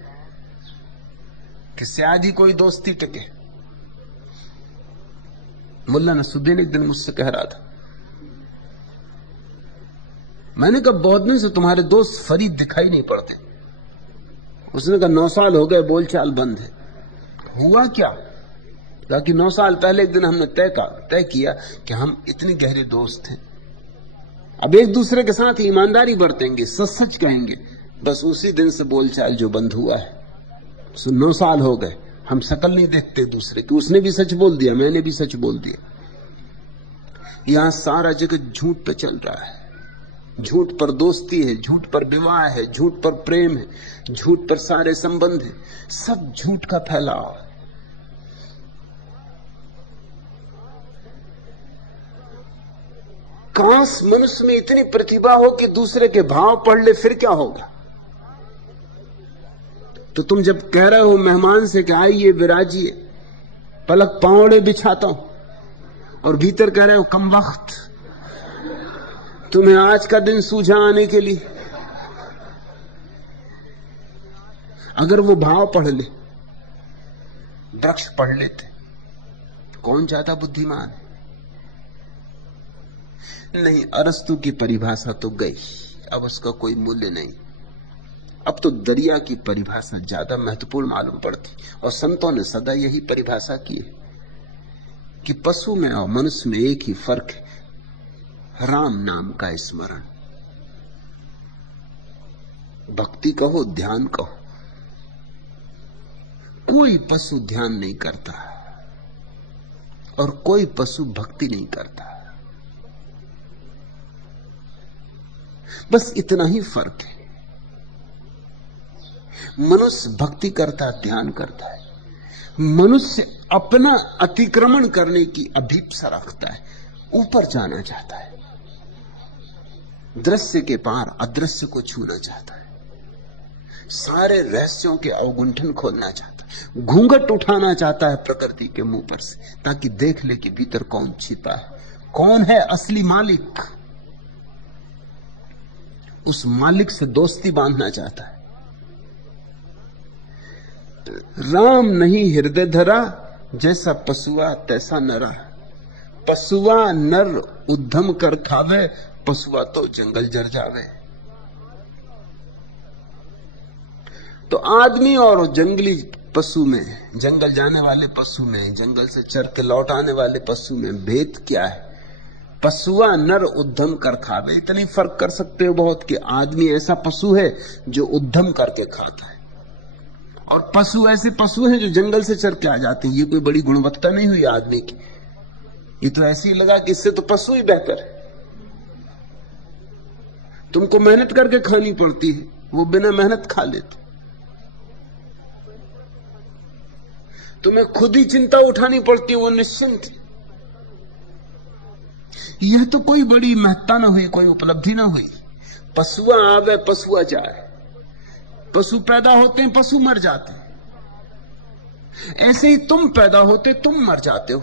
कि शायद ही कोई दोस्ती टिके। मुल्ला नसरुद्दीन एक दिन मुझसे कह रहा था, मैंने कहा बहुत दिन से तुम्हारे दोस्त फरीद दिखाई नहीं पड़ते। उसने कहा 9 साल हो गए, बोलचाल बंद है। हुआ क्या? कि 9 साल पहले एक दिन हमने तय किया कि हम इतनी गहरे दोस्त हैं, अब एक दूसरे के साथ ईमानदारी बरतेंगे, सच सच कहेंगे। बस उसी दिन से बोलचाल जो बंद हुआ है। 9 साल हो गए, हम शकल नहीं देखते दूसरे की। उसने भी सच बोल दिया, मैंने भी सच बोल दिया। यहां सारा जगत झूठ पे चल रहा है। झूठ पर दोस्ती है, झूठ पर विवाह है, झूठ पर प्रेम है, झूठ पर सारे संबंध है, सब झूठ का फैलाव है। काश मनुष्य में इतनी प्रतिभा हो कि दूसरे के भाव पढ़ ले, फिर क्या होगा। तो तुम जब कह रहे हो मेहमान से कि आइए विराजिए, पलक पावड़े बिछाता हूं, और भीतर कह रहे हो कम वक्त, तुम्हें आज का दिन सूझा आने के लिए। अगर वो भाव पढ़ ले, वृक्ष पढ़ लेते, कौन ज्यादा बुद्धिमान है? नहीं, अरस्तु की परिभाषा तो गई, अब उसका कोई मूल्य नहीं। अब तो दरिया की परिभाषा ज्यादा महत्वपूर्ण मालूम पड़ती, और संतों ने सदा यही परिभाषा की है कि पशु में और मनुष्य में एक ही फर्क है, राम नाम का स्मरण। भक्ति कहो, ध्यान कहो, कोई पशु ध्यान नहीं करता और कोई पशु भक्ति नहीं करता। बस इतना ही फर्क है। मनुष्य भक्ति करता है, ध्यान करता है। मनुष्य अपना अतिक्रमण करने की अभीप्सा रखता है, ऊपर जाना चाहता है, दृश्य के पार अदृश्य को छूना चाहता है, सारे रहस्यों के अवगुंठन खोलना चाहता है, घूंघट उठाना चाहता है प्रकृति के मुंह पर से, ताकि देख ले कि भीतर कौन छिपा है, कौन है असली मालिक। उस मालिक से दोस्ती बांधना चाहता है। राम नहीं हृदय धरा, जैसा पशुआ तैसा नरा। पशुआ नर उद्यम कर खावे, पशुआ तो जंगल जर जावे। तो आदमी और जंगली पशु में, जंगल जाने वाले पशु में, जंगल से चर के लौट आने वाले पशु में भेद क्या है? पशुआ नर उद्यम कर खावे। इतनी फर्क कर सकते हो बहुत कि आदमी ऐसा पशु है जो उद्यम करके खाता है, और पशु ऐसे पशु हैं जो जंगल से चर के आ जाते हैं। ये कोई बड़ी गुणवत्ता नहीं हुई आदमी की, ये तो ऐसे ही लगा कि इससे तो पशु ही बेहतर है। तुमको मेहनत करके खानी पड़ती है, वो बिना मेहनत खा लेते। तुम्हें खुद ही चिंता उठानी पड़ती है, वो निश्चिंत। यह तो कोई बड़ी महत्ता ना हुई, कोई उपलब्धि ना हुई। पशुआ आवे पशुआ जाए, पशु पैदा होते हैं, पशु मर जाते हैं। ऐसे ही तुम पैदा होते, तुम मर जाते हो।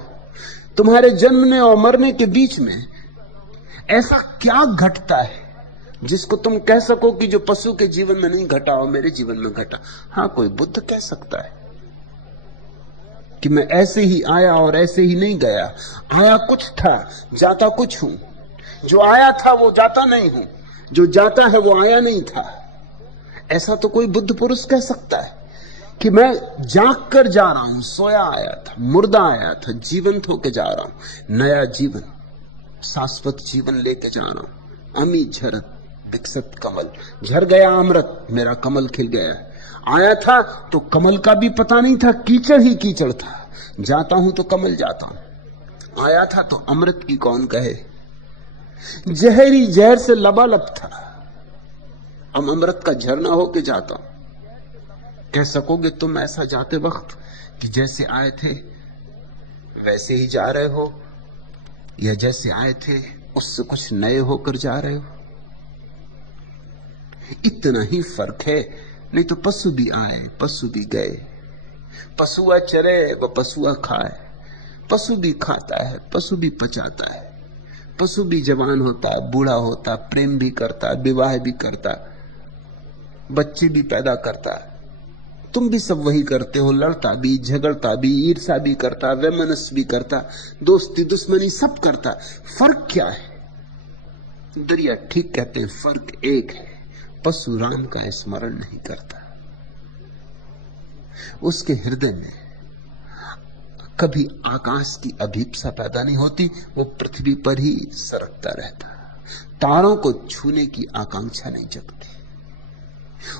तुम्हारे जन्मने और मरने के बीच में ऐसा क्या घटता है जिसको तुम कह सको कि जो पशु के जीवन में नहीं घटा हो मेरे जीवन में घटा? हां, कोई बुद्ध कह सकता है कि मैं ऐसे ही आया और ऐसे ही नहीं गया। आया कुछ था, जाता कुछ हूं। जो आया था वो जाता नहीं हूं, जो जाता है वो आया नहीं था। ऐसा तो कोई बुद्ध पुरुष कह सकता है कि मैं जाग कर जा रहा हूं, सोया आया था, मुर्दा आया था, जीवंत होके जा रहा हूं, नया जीवन, शाश्वत जीवन लेके जा रहा हूं। अमी झरत विकसित कमल, झर गया अमृत, मेरा कमल खिल गया। आया था तो कमल का भी पता नहीं था, कीचड़ ही कीचड़ था। जाता हूं तो कमल जाता हूं। आया था तो अमृत की कौन कहे, जहरी जहर से लबालब था, अब अमृत का झरना होके जाता हूं। कह सकोगे तुम ऐसा जाते वक्त कि जैसे आए थे वैसे ही जा रहे हो, या जैसे आए थे उससे कुछ नए होकर जा रहे हो? इतना ही फर्क है नहीं तो पशु भी आए, पशु भी गए। पशुआ चरे व पशुआ खाए। पशु भी खाता है, पशु भी पचाता है। पशु भी जवान होता है, बूढ़ा होता है, प्रेम भी करता है, विवाह भी करता है, बच्चे भी पैदा करता है। तुम भी सब वही करते हो, लड़ता भी, झगड़ता भी, ईर्ष्या भी करता, वैमनस्य भी करता, दोस्ती दुश्मनी सब करता। फर्क क्या है? दरिया ठीक कहते हैं, फर्क एक है, पशु राम का स्मरण नहीं करता। उसके हृदय में कभी आकाश की अभीप्सा पैदा नहीं होती, वो पृथ्वी पर ही सरकता रहता, तारों को छूने की आकांक्षा नहीं जगती।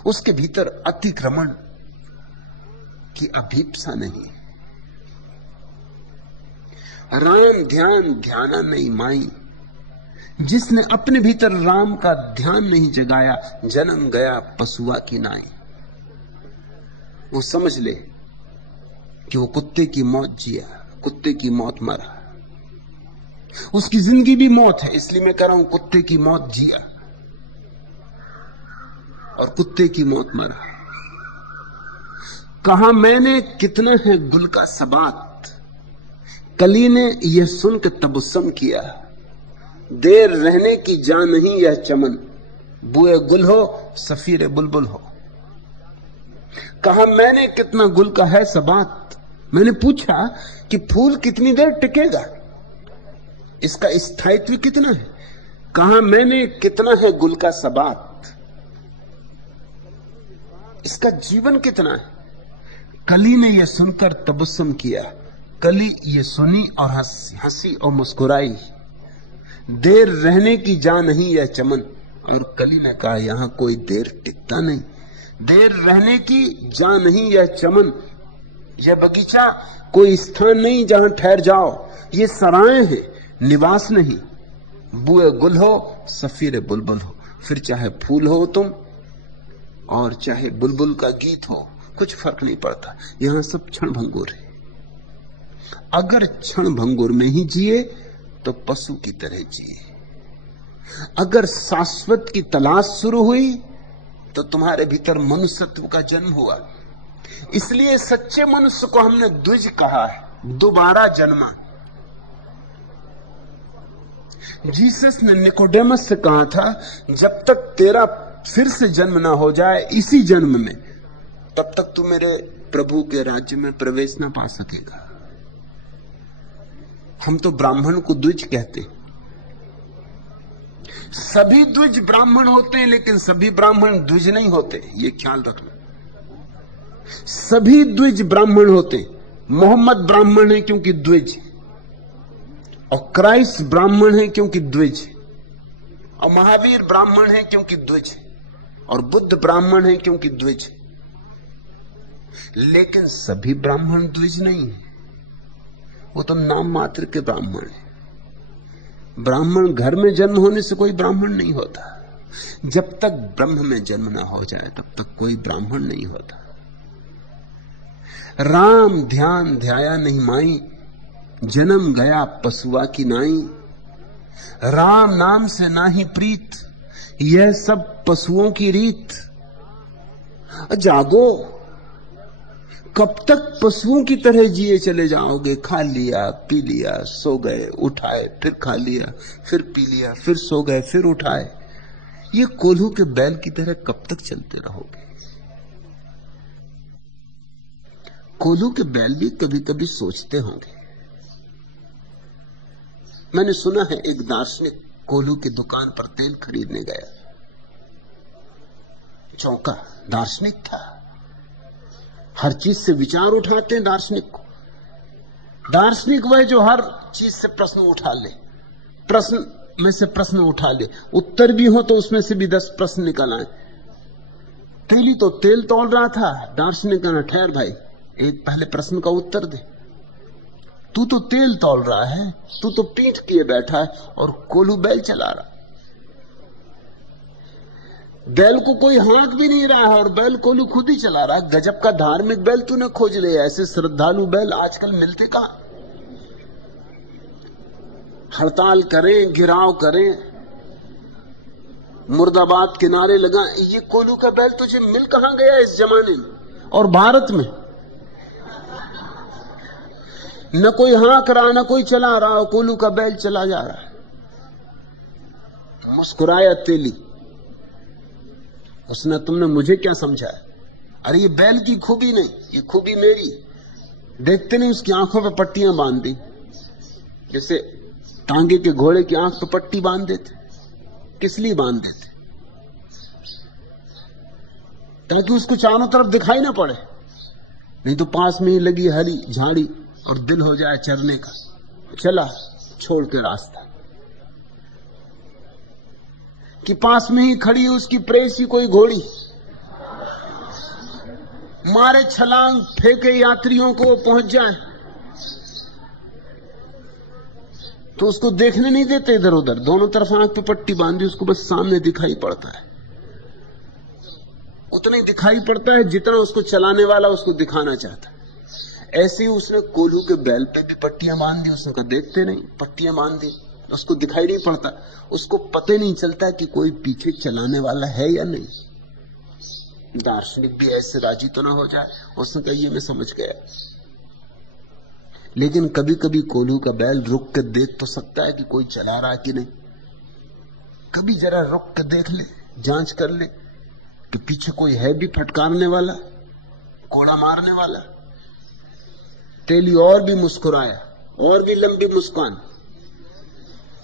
उसके भीतर अतिक्रमण की अभीप्सा नहीं। राम ध्यान ध्याना नहीं माई। जिसने अपने भीतर राम का ध्यान नहीं जगाया, जन्म गया पशुआ की नाई। वो समझ ले कि वो कुत्ते की मौत जिया, कुत्ते की मौत मरा। उसकी जिंदगी भी मौत है, इसलिए मैं कह रहा हूं कुत्ते की मौत जिया और कुत्ते की मौत मरा। कहा मैंने कितना है गुल का सबात, कली ने यह सुन के तबस्सुम किया। देर रहने की जान नहीं यह चमन, बुए गुल हो सफीर बुलबुल हो। कहा मैंने कितना गुल का है सबात। मैंने पूछा कि फूल कितनी देर टिकेगा, इसका स्थायित्व कितना है। कहा मैंने कितना है गुल का सबात, इसका जीवन कितना है। कली ने यह सुनकर तबस्सुम किया। कली ये सुनी और हंसी और मुस्कुराई। देर रहने की जान नहीं यह चमन। और कली ने कहा यहां कोई देर टिकता नहीं। देर रहने की जान नहीं यह चमन, यह बगीचा कोई स्थान नहीं जहां ठहर जाओ। ये सराय है, निवास नहीं। बुए गुल हो सफीर बुलबुल हो, फिर चाहे फूल हो तुम और चाहे बुलबुल का गीत हो, कुछ फर्क नहीं पड़ता। यहां सब क्षण भंगुर है। अगर क्षण भंगुर में ही जिए तो पशु की तरह जिए। अगर शाश्वत की तलाश शुरू हुई तो तुम्हारे भीतर मनुष्यत्व का जन्म हुआ। इसलिए सच्चे मनुष्य को हमने द्विज कहा है, दोबारा जन्मा। जीसस ने निकोडेमस से कहा था जब तक तेरा फिर से जन्म ना हो जाए इसी जन्म में, तब तक तू मेरे प्रभु के राज्य में प्रवेश ना पा सकेगा। हम तो ब्राह्मण को द्विज कहते हैं। सभी द्विज ब्राह्मण होते हैं, लेकिन सभी ब्राह्मण द्विज नहीं होते, ये ख्याल रखना। सभी द्विज ब्राह्मण होते हैं। मोहम्मद ब्राह्मण है क्योंकि द्विज, और क्राइस्ट ब्राह्मण है क्योंकि द्विज, और महावीर ब्राह्मण है क्योंकि द्विज, और बुद्ध ब्राह्मण है क्योंकि द्विज। लेकिन सभी ब्राह्मण द्विज नहीं है, वो तो नाम मात्र के ब्राह्मण है। ब्राह्मण घर में जन्म होने से कोई ब्राह्मण नहीं होता। जब तक ब्रह्म में जन्म ना हो जाए तब तक कोई ब्राह्मण नहीं होता। राम ध्यान ध्याया नहीं माई, जन्म गया पशुआ की नाई। राम नाम से नाही प्रीत, यह सब पशुओं की रीत। जागो, कब तक पशुओं की तरह जिए चले जाओगे? खा लिया, पी लिया, सो गए, उठाए, फिर खा लिया, फिर पी लिया, फिर सो गए, फिर उठाए। ये कोल्हू के बैल की तरह कब तक चलते रहोगे? कोल्हू के बैल भी कभी कभी सोचते होंगे। मैंने सुना है एक दार्शनिक कोल्हू की दुकान पर तेल खरीदने गया। चौंका, दार्शनिक था। हर चीज से विचार उठाते हैं दार्शनिक को। दार्शनिक वह जो हर चीज से प्रश्न उठा ले, प्रश्न में से प्रश्न उठा ले, उत्तर भी हो तो उसमें से भी 10 प्रश्न निकल आए। तेली तो तेल तौल रहा था, दार्शनिक कहना ठहर भाई, एक पहले प्रश्न का उत्तर दे। तू तो तेल तौल रहा है, तू तो पीठ किए बैठा है और कोल्हू बैल चला रहा। बैल को कोई हाँक भी नहीं रहा है और बैल कोल्हू खुद ही चला रहा है। गजब का धार्मिक बैल तूने खोज लिया। ऐसे श्रद्धालु बैल आजकल मिलते कहां? हड़ताल करें, गिराव करें, मुर्दाबाद के नारे लगा। ये कोल्हू का बैल तुझे मिल कहां गया इस जमाने में और भारत में? न कोई हाँक रहा, न कोई चला रहा, कोल्हू का बैल चला जा रहा है। मुस्कुराया तेली, उसने तुमने मुझे क्या समझा है? अरे ये बैल की खूबी नहीं, ये खूबी मेरी। देखते नहीं उसकी आंखों पे पट्टियां बांध दी, जैसे टांगे के घोड़े की आंख पे पट्टी बांध देते। किस लिए बांध देते? ताकि उसको चारों तरफ दिखाई ना पड़े, नहीं तो पास में ही लगी हरी झाड़ी और दिल हो जाए चरने का, चला छोड़ के रास्ता। कि पास में ही खड़ी उसकी प्रेसी कोई घोड़ी, मारे छलांग, फेंके यात्रियों को, पहुंच जाए तो उसको देखने नहीं देते इधर उधर। दोनों तरफ आंख पे पट्टी बांधी, उसको बस सामने दिखाई पड़ता है। उतना ही दिखाई पड़ता है जितना उसको चलाने वाला उसको दिखाना चाहता है। ऐसे ही उसने कोल्हू के बैल पे भी पट्टियां बांध दी। उसने कहा देखते नहीं, पट्टियां बांध दी, उसको दिखाई नहीं पड़ता, उसको पता नहीं चलता कि कोई पीछे चलाने वाला है या नहीं। दार्शनिक भी ऐसे राजी तो ना हो जाए। उसने कहा ये मैं समझ गया, लेकिन कभी कभी कोल्हू का बैल रुक के देख तो सकता है कि कोई चला रहा है कि नहीं। कभी जरा रुक के देख ले, जांच कर ले कि पीछे कोई है भी फटकारने वाला, कोड़ा मारने वाला। तेली और भी मुस्कुराया, और भी लंबी मुस्कान।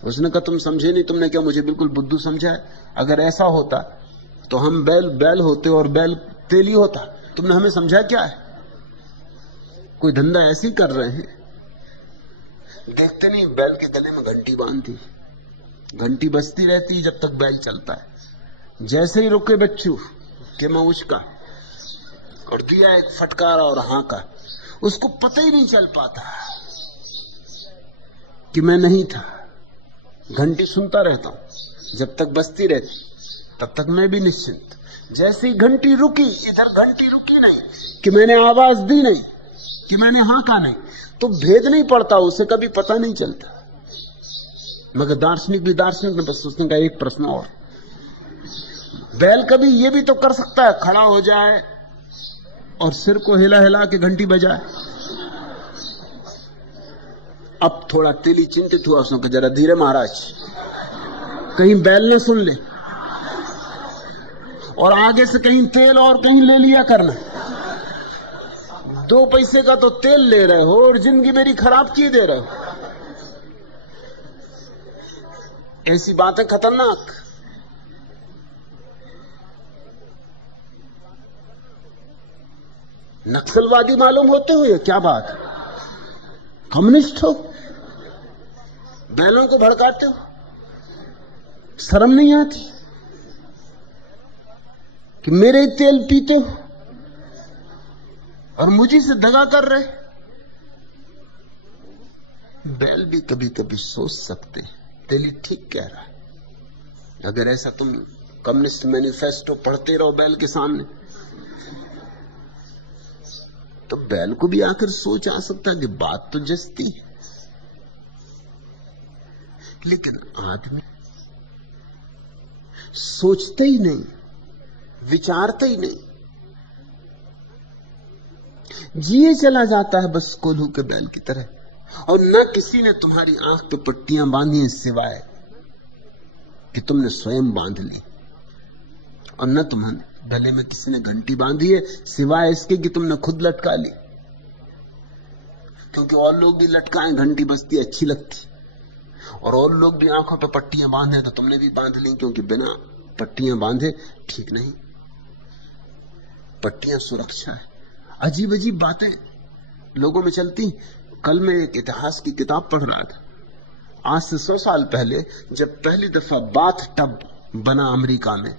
उसने कहा तुम समझे नहीं, तुमने क्या मुझे बिल्कुल बुद्धू समझा है? अगर ऐसा होता तो हम बैल बैल होते और बैल तेली होता। तुमने हमें समझा क्या है? कोई धंधा ऐसे ही कर रहे हैं। देखते नहीं बैल के गले में घंटी बांधी, घंटी बजती रहती है जब तक बैल चलता है। जैसे ही रुके बच्चू के मैं उचका और दिया एक फटकारा और हाँका, उसको पता ही नहीं चल पाता कि मैं नहीं था। घंटी सुनता रहता हूं, जब तक बजती रहती तब तक मैं भी निश्चिंत। जैसे ही घंटी रुकी, इधर घंटी रुकी नहीं कि मैंने आवाज दी नहीं, कि मैंने हाँका नहीं, तो भेद नहीं पड़ता, उसे कभी पता नहीं चलता। मगर दार्शनिक भी दार्शनिक ने बस उसने कहा एक प्रश्न और, बैल कभी ये भी तो कर सकता है खड़ा हो जाए और सिर को हिला हिला के घंटी बजाए। अब थोड़ा तेली चिंतित हुआ, उसने कहा जरा धीरे महाराज, कहीं बैल न सुन ले, और आगे से कहीं तेल और कहीं ले लिया करना। 2 पैसे का तो तेल ले रहे हो और जिंदगी मेरी खराब की दे रहे हो। ऐसी बातें खतरनाक। नक्सलवादी मालूम होते हुए क्या बात? कम्युनिस्ट हो, बैलों को भड़काते हो, शर्म नहीं आती कि मेरे तेल पीते हो और मुझे से दगा कर रहे? बैल भी कभी कभी सोच सकते हैं, तेली ठीक कह रहा है। अगर ऐसा तुम कम्युनिस्ट मैनिफेस्टो पढ़ते रहो बैल के सामने, तो बैल को भी आखिर सोच आ सकता है कि बात तो जस्ती है। लेकिन आदमी सोचते ही नहीं, विचारते ही नहीं, जिए चला जाता है बस कोल्हू के बैल की तरह। और न किसी ने तुम्हारी आंख पे पट्टियां बांधी हैं सिवाय कि तुमने स्वयं बांध ली, और न तुम्हारे गले में किसी ने घंटी बांधी है सिवाय इसके कि तुमने खुद लटका ली। क्योंकि और लोग भी लटकाएं, घंटी बजती अच्छी लगती, और लोग भी आंखों पे पट्टियां बांधे तो तुमने भी बांध ली, क्योंकि बिना पट्टियां बांधे ठीक नहीं। पट्टियां सुरक्षा है। अजीब अजीब बातें लोगों में चलती। कल मैं एक इतिहास की किताब पढ़ रहा था। आज से 100 साल पहले जब पहली दफा बाथ टब बना अमेरिका में,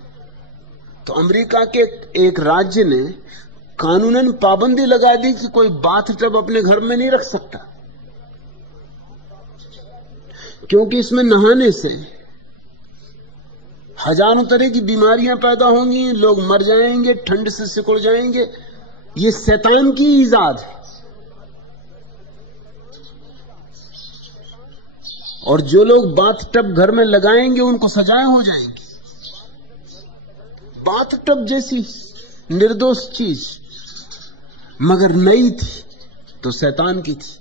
तो अमेरिका के एक राज्य ने कानूनन पाबंदी लगा दी कि कोई बाथ टब अपने घर में नहीं रख सकता, क्योंकि इसमें नहाने से हजारों तरह की बीमारियां पैदा होंगी, लोग मर जाएंगे, ठंड से सिकुड़ जाएंगे। ये शैतान की ईजाद है, और जो लोग बाथ टब घर में लगाएंगे उनको सजाएं हो जाएंगी। बाथटब जैसी निर्दोष चीज मगर नई थी तो शैतान की थी।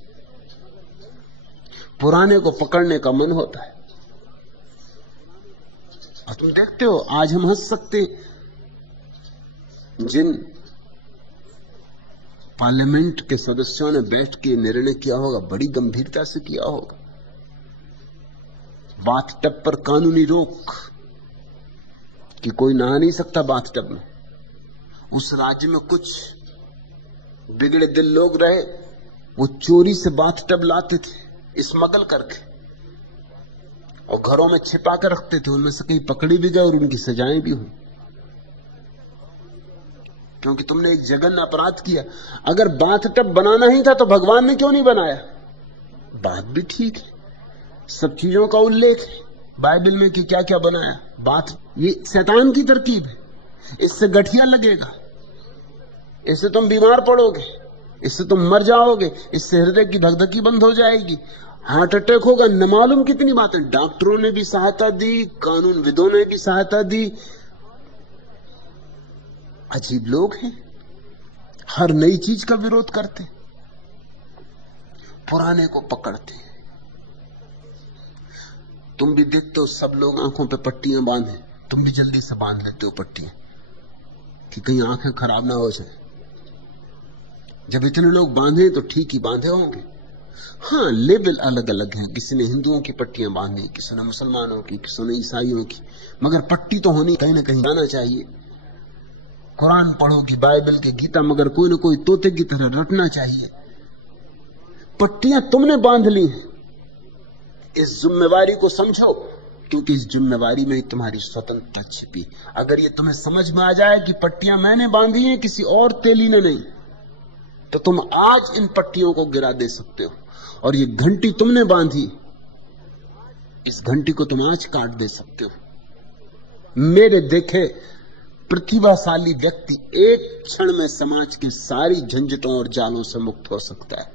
पुराने को पकड़ने का मन होता है। और तुम देखते हो आज हम हंस सकते, जिन पार्लियामेंट के सदस्यों ने बैठ के निर्णय किया होगा, बड़ी गंभीरता से किया होगा। बाथटब पर कानूनी रोक कि कोई नहा नहीं सकता बाथटब में। उस राज्य में कुछ बिगड़े दिल लोग रहे, वो चोरी से बाथटब लाते थे, स्मगल करके, और घरों में छिपा कर रखते थे। उनमें से कई पकड़ी भी गए और उनकी सजाएं भी हुई, क्योंकि तुमने एक जघन्य अपराध किया। अगर बाथटब बनाना ही था तो भगवान ने क्यों नहीं बनाया? बात भी ठीक है, सब चीजों का उल्लेख है बाइबल में कि क्या क्या बनाया। बात ये शैतान की तरकीब है। इससे गठिया लगेगा, इससे तुम बीमार पड़ोगे, इससे तुम मर जाओगे, इससे हृदय की धकधकी बंद हो जाएगी, हार्ट अटैक होगा, न मालूम कितनी बातें। डॉक्टरों ने भी सहायता दी, कानूनविदों ने भी सहायता दी। अजीब लोग हैं, हर नई चीज का विरोध करते, पुराने को पकड़ते। तुम भी देखते हो सब लोग आंखों पे पट्टियां बांधे, तुम भी जल्दी से बांध लेते हो पट्टियां कि कहीं आंखें खराब ना हो जाए। जब इतने लोग बांधे तो ठीक ही बांधे होंगे। हाँ, लेवल अलग अलग हैं, किसी ने हिंदुओं की पट्टियां बांधी, किसी ने मुसलमानों की, किसी ने ईसाइयों की, मगर पट्टी तो होनी कहीं ना कहीं जाना चाहिए। कुरान पढ़ो कि बाइबल के गीता, मगर कोई ना कोई तोते की तरह रटना चाहिए। पट्टियां तुमने बांध ली, इस जिम्मेवारी को समझो, क्योंकि इस जिम्मेवारी में ही तुम्हारी स्वतंत्रता छिपी। अगर ये तुम्हें समझ में आ जाए कि पट्टियां मैंने बांधी हैं, किसी और तेली ने नहीं, तो तुम आज इन पट्टियों को गिरा दे सकते हो। और ये घंटी तुमने बांधी, इस घंटी को तुम आज काट दे सकते हो। मेरे देखे प्रतिभाशाली व्यक्ति एक क्षण में समाज के सारी झंझटों और जालों से मुक्त हो सकता है।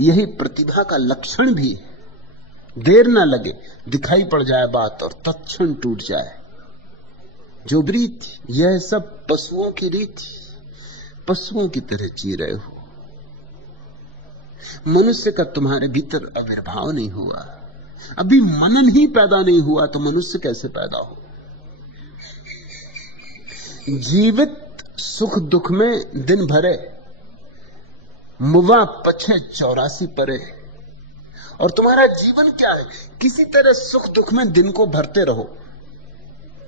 यही प्रतिभा का लक्षण भी है। देर ना लगे, दिखाई पड़ जाए बात और तत्क्षण टूट जाए। जो रीत, यह सब पशुओं की रीत, पशुओं की तरह जी रहे हो। मनुष्य का तुम्हारे भीतर आविर्भाव नहीं हुआ, अभी मनन ही पैदा नहीं हुआ, तो मनुष्य कैसे पैदा हो? जीवित सुख दुख में दिन भरे, मुवा पछे 84 परे। और तुम्हारा जीवन क्या है? किसी तरह सुख दुख में दिन को भरते रहो।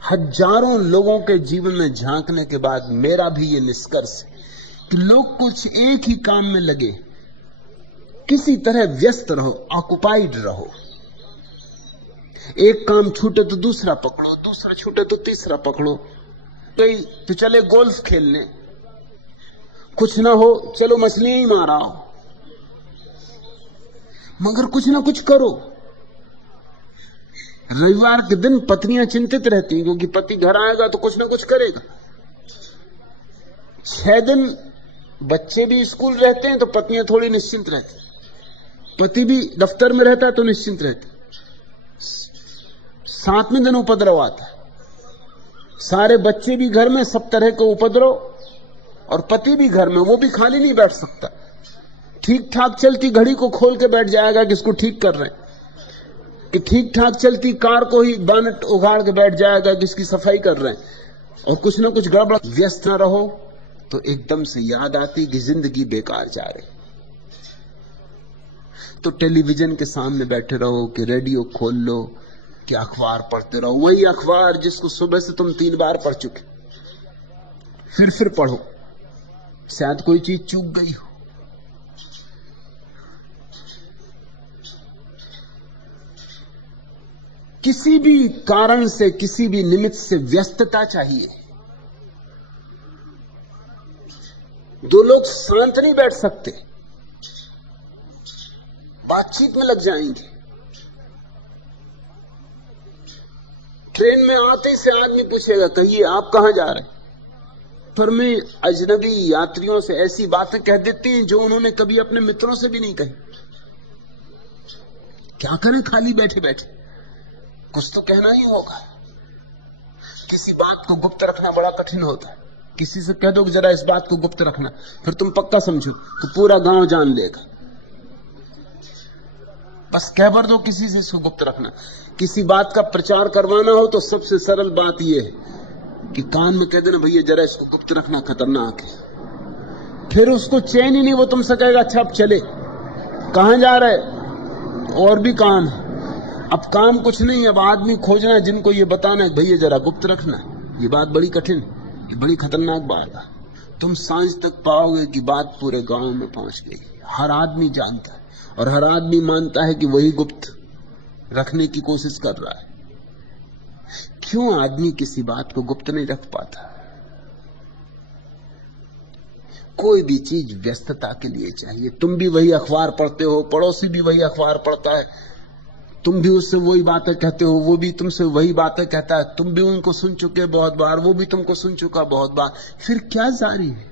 हजारों लोगों के जीवन में झांकने के बाद मेरा भी ये निष्कर्ष है कि लोग कुछ एक ही काम में लगे, किसी तरह व्यस्त रहो, ऑक्युपाइड रहो। एक काम छूटे तो दूसरा पकड़ो, दूसरा छूटे तो तीसरा पकड़ो। तो चले गोल्फ खेलने, कुछ ना हो चलो मछलियां ही मारा, मगर कुछ ना कुछ करो। रविवार के दिन पत्नियां चिंतित रहती, क्योंकि पति घर आएगा तो कुछ ना कुछ करेगा। 6 दिन बच्चे भी स्कूल रहते हैं तो पत्नियां थोड़ी निश्चिंत रहती, पति भी दफ्तर में रहता है तो निश्चिंत रहते। 7वें दिन उपद्रव आता है, सारे बच्चे भी घर में, सब तरह के उपद्रव, और पति भी घर में, वो भी खाली नहीं बैठ सकता। ठीक ठाक चलती घड़ी को खोल के बैठ जाएगा कि इसको ठीक कर रहे हैं, कि ठीक ठाक चलती कार को ही बानट उगाड़ के बैठ जाएगा कि इसकी सफाई कर रहे हैं, और कुछ ना कुछ गड़बड़। व्यस्त ना रहो तो एकदम से याद आती कि जिंदगी बेकार जा रही। तो टेलीविजन के सामने बैठे रहो, कि रेडियो खोल लो, कि अखबार पढ़ते रहो, वही अखबार जिसको सुबह से तुम 3 बार पढ़ चुके, फिर पढ़ो, शायद कोई चीज चूक गई हो। किसी भी कारण से, किसी भी निमित्त से व्यस्तता चाहिए। 2 लोग शांत नहीं बैठ सकते, बातचीत में लग जाएंगे। ट्रेन में आते से आदमी पूछेगा, कहिए आप कहां जा रहे हैं? पर में अजनबी यात्रियों से ऐसी बातें कह देती हैं जो उन्होंने कभी अपने मित्रों से भी नहीं कही। क्या करें खाली बैठे बैठे, कुछ तो कहना ही होगा। किसी बात को गुप्त रखना बड़ा कठिन होता है। किसी से कह दो कि जरा इस बात को गुप्त रखना, फिर तुम पक्का समझो तो पूरा गांव जान लेगा। बस कह भर दो किसी से इसको गुप्त रखना। किसी बात का प्रचार करवाना हो तो सबसे सरल बात यह है कि कान में कह देना भैया जरा इसको गुप्त रखना, खतरनाक है। फिर उसको चैन ही नहीं, वो तुमसे कहेगा अच्छा अब चले, कहां जा रहे, और भी काम है। अब काम कुछ नहीं, अब आदमी खोजना है जिनको ये बताना है भैया जरा गुप्त रखना, ये बात बड़ी कठिन, ये बड़ी खतरनाक बात है। तुम सांझ तक पाओगे कि बात पूरे गांव में पहुंच गई। हर आदमी जानता है और हर आदमी मानता है कि वही गुप्त रखने की कोशिश कर रहा है। क्यों आदमी किसी बात को गुप्त नहीं रख पाता? कोई भी चीज व्यस्तता के लिए चाहिए। तुम भी वही अखबार पढ़ते हो, पड़ोसी भी वही अखबार पढ़ता है, तुम भी उससे वही बातें कहते हो, वो भी तुमसे वही बातें कहता है, तुम भी उनको सुन चुके बहुत बार, वो भी तुमको सुन चुका बहुत बार। फिर क्या जारी है?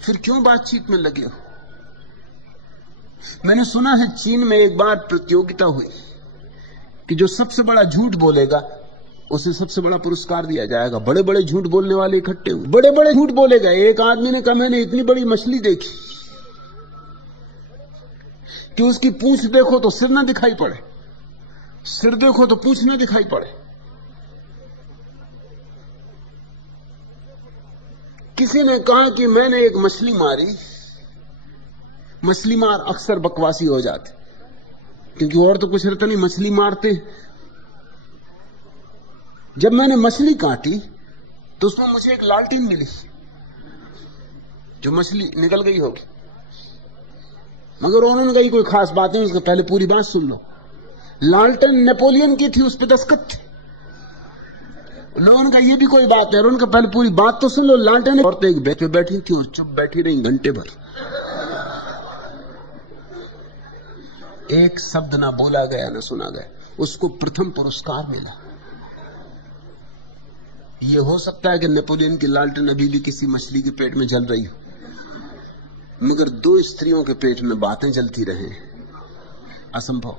फिर क्यों बातचीत में लगे हो? मैंने सुना है चीन में एक बार प्रतियोगिता हुई कि जो सबसे बड़ा झूठ बोलेगा उसे सबसे बड़ा पुरस्कार दिया जाएगा। बड़े बड़े झूठ बोलने वाले इकट्ठे हुए, बड़े बड़े झूठ बोलेगा। एक आदमी ने कहा मैंने इतनी बड़ी मछली देखी कि उसकी पूंछ देखो तो सिर ना दिखाई पड़े, सिर देखो तो पूंछ ना दिखाई पड़े। किसी ने कहा कि मैंने एक मछली मारी। मछली मार अक्सर बकवासी हो जाते क्योंकि और तो कुछ रहता नहीं, मछली मारते। जब मैंने मछली काटी तो उसमें मुझे एक लालटीन मिली, जो मछली निकल गई होगी, मगर उन्होंने कही कोई खास बात नहीं, उसके पहले पूरी बात सुन लो। लालटेन नेपोलियन की थी, उस पर दस्तखत थे। लोगों ने कहा ये भी कोई बात है, और उनका पहले पूरी बात तो सुन लो। लालटेन औरतें एक बेंच पे बैठी थी और चुप बैठी रही घंटे भर, एक शब्द ना बोला गया ना सुना गया। उसको प्रथम पुरस्कार मिला। यह हो सकता है कि नेपोलियन की लालटेन अभी भी किसी मछली के पेट में जल रही हो, मगर दो स्त्रियों के पेट में बातें जलती रहे, असंभव।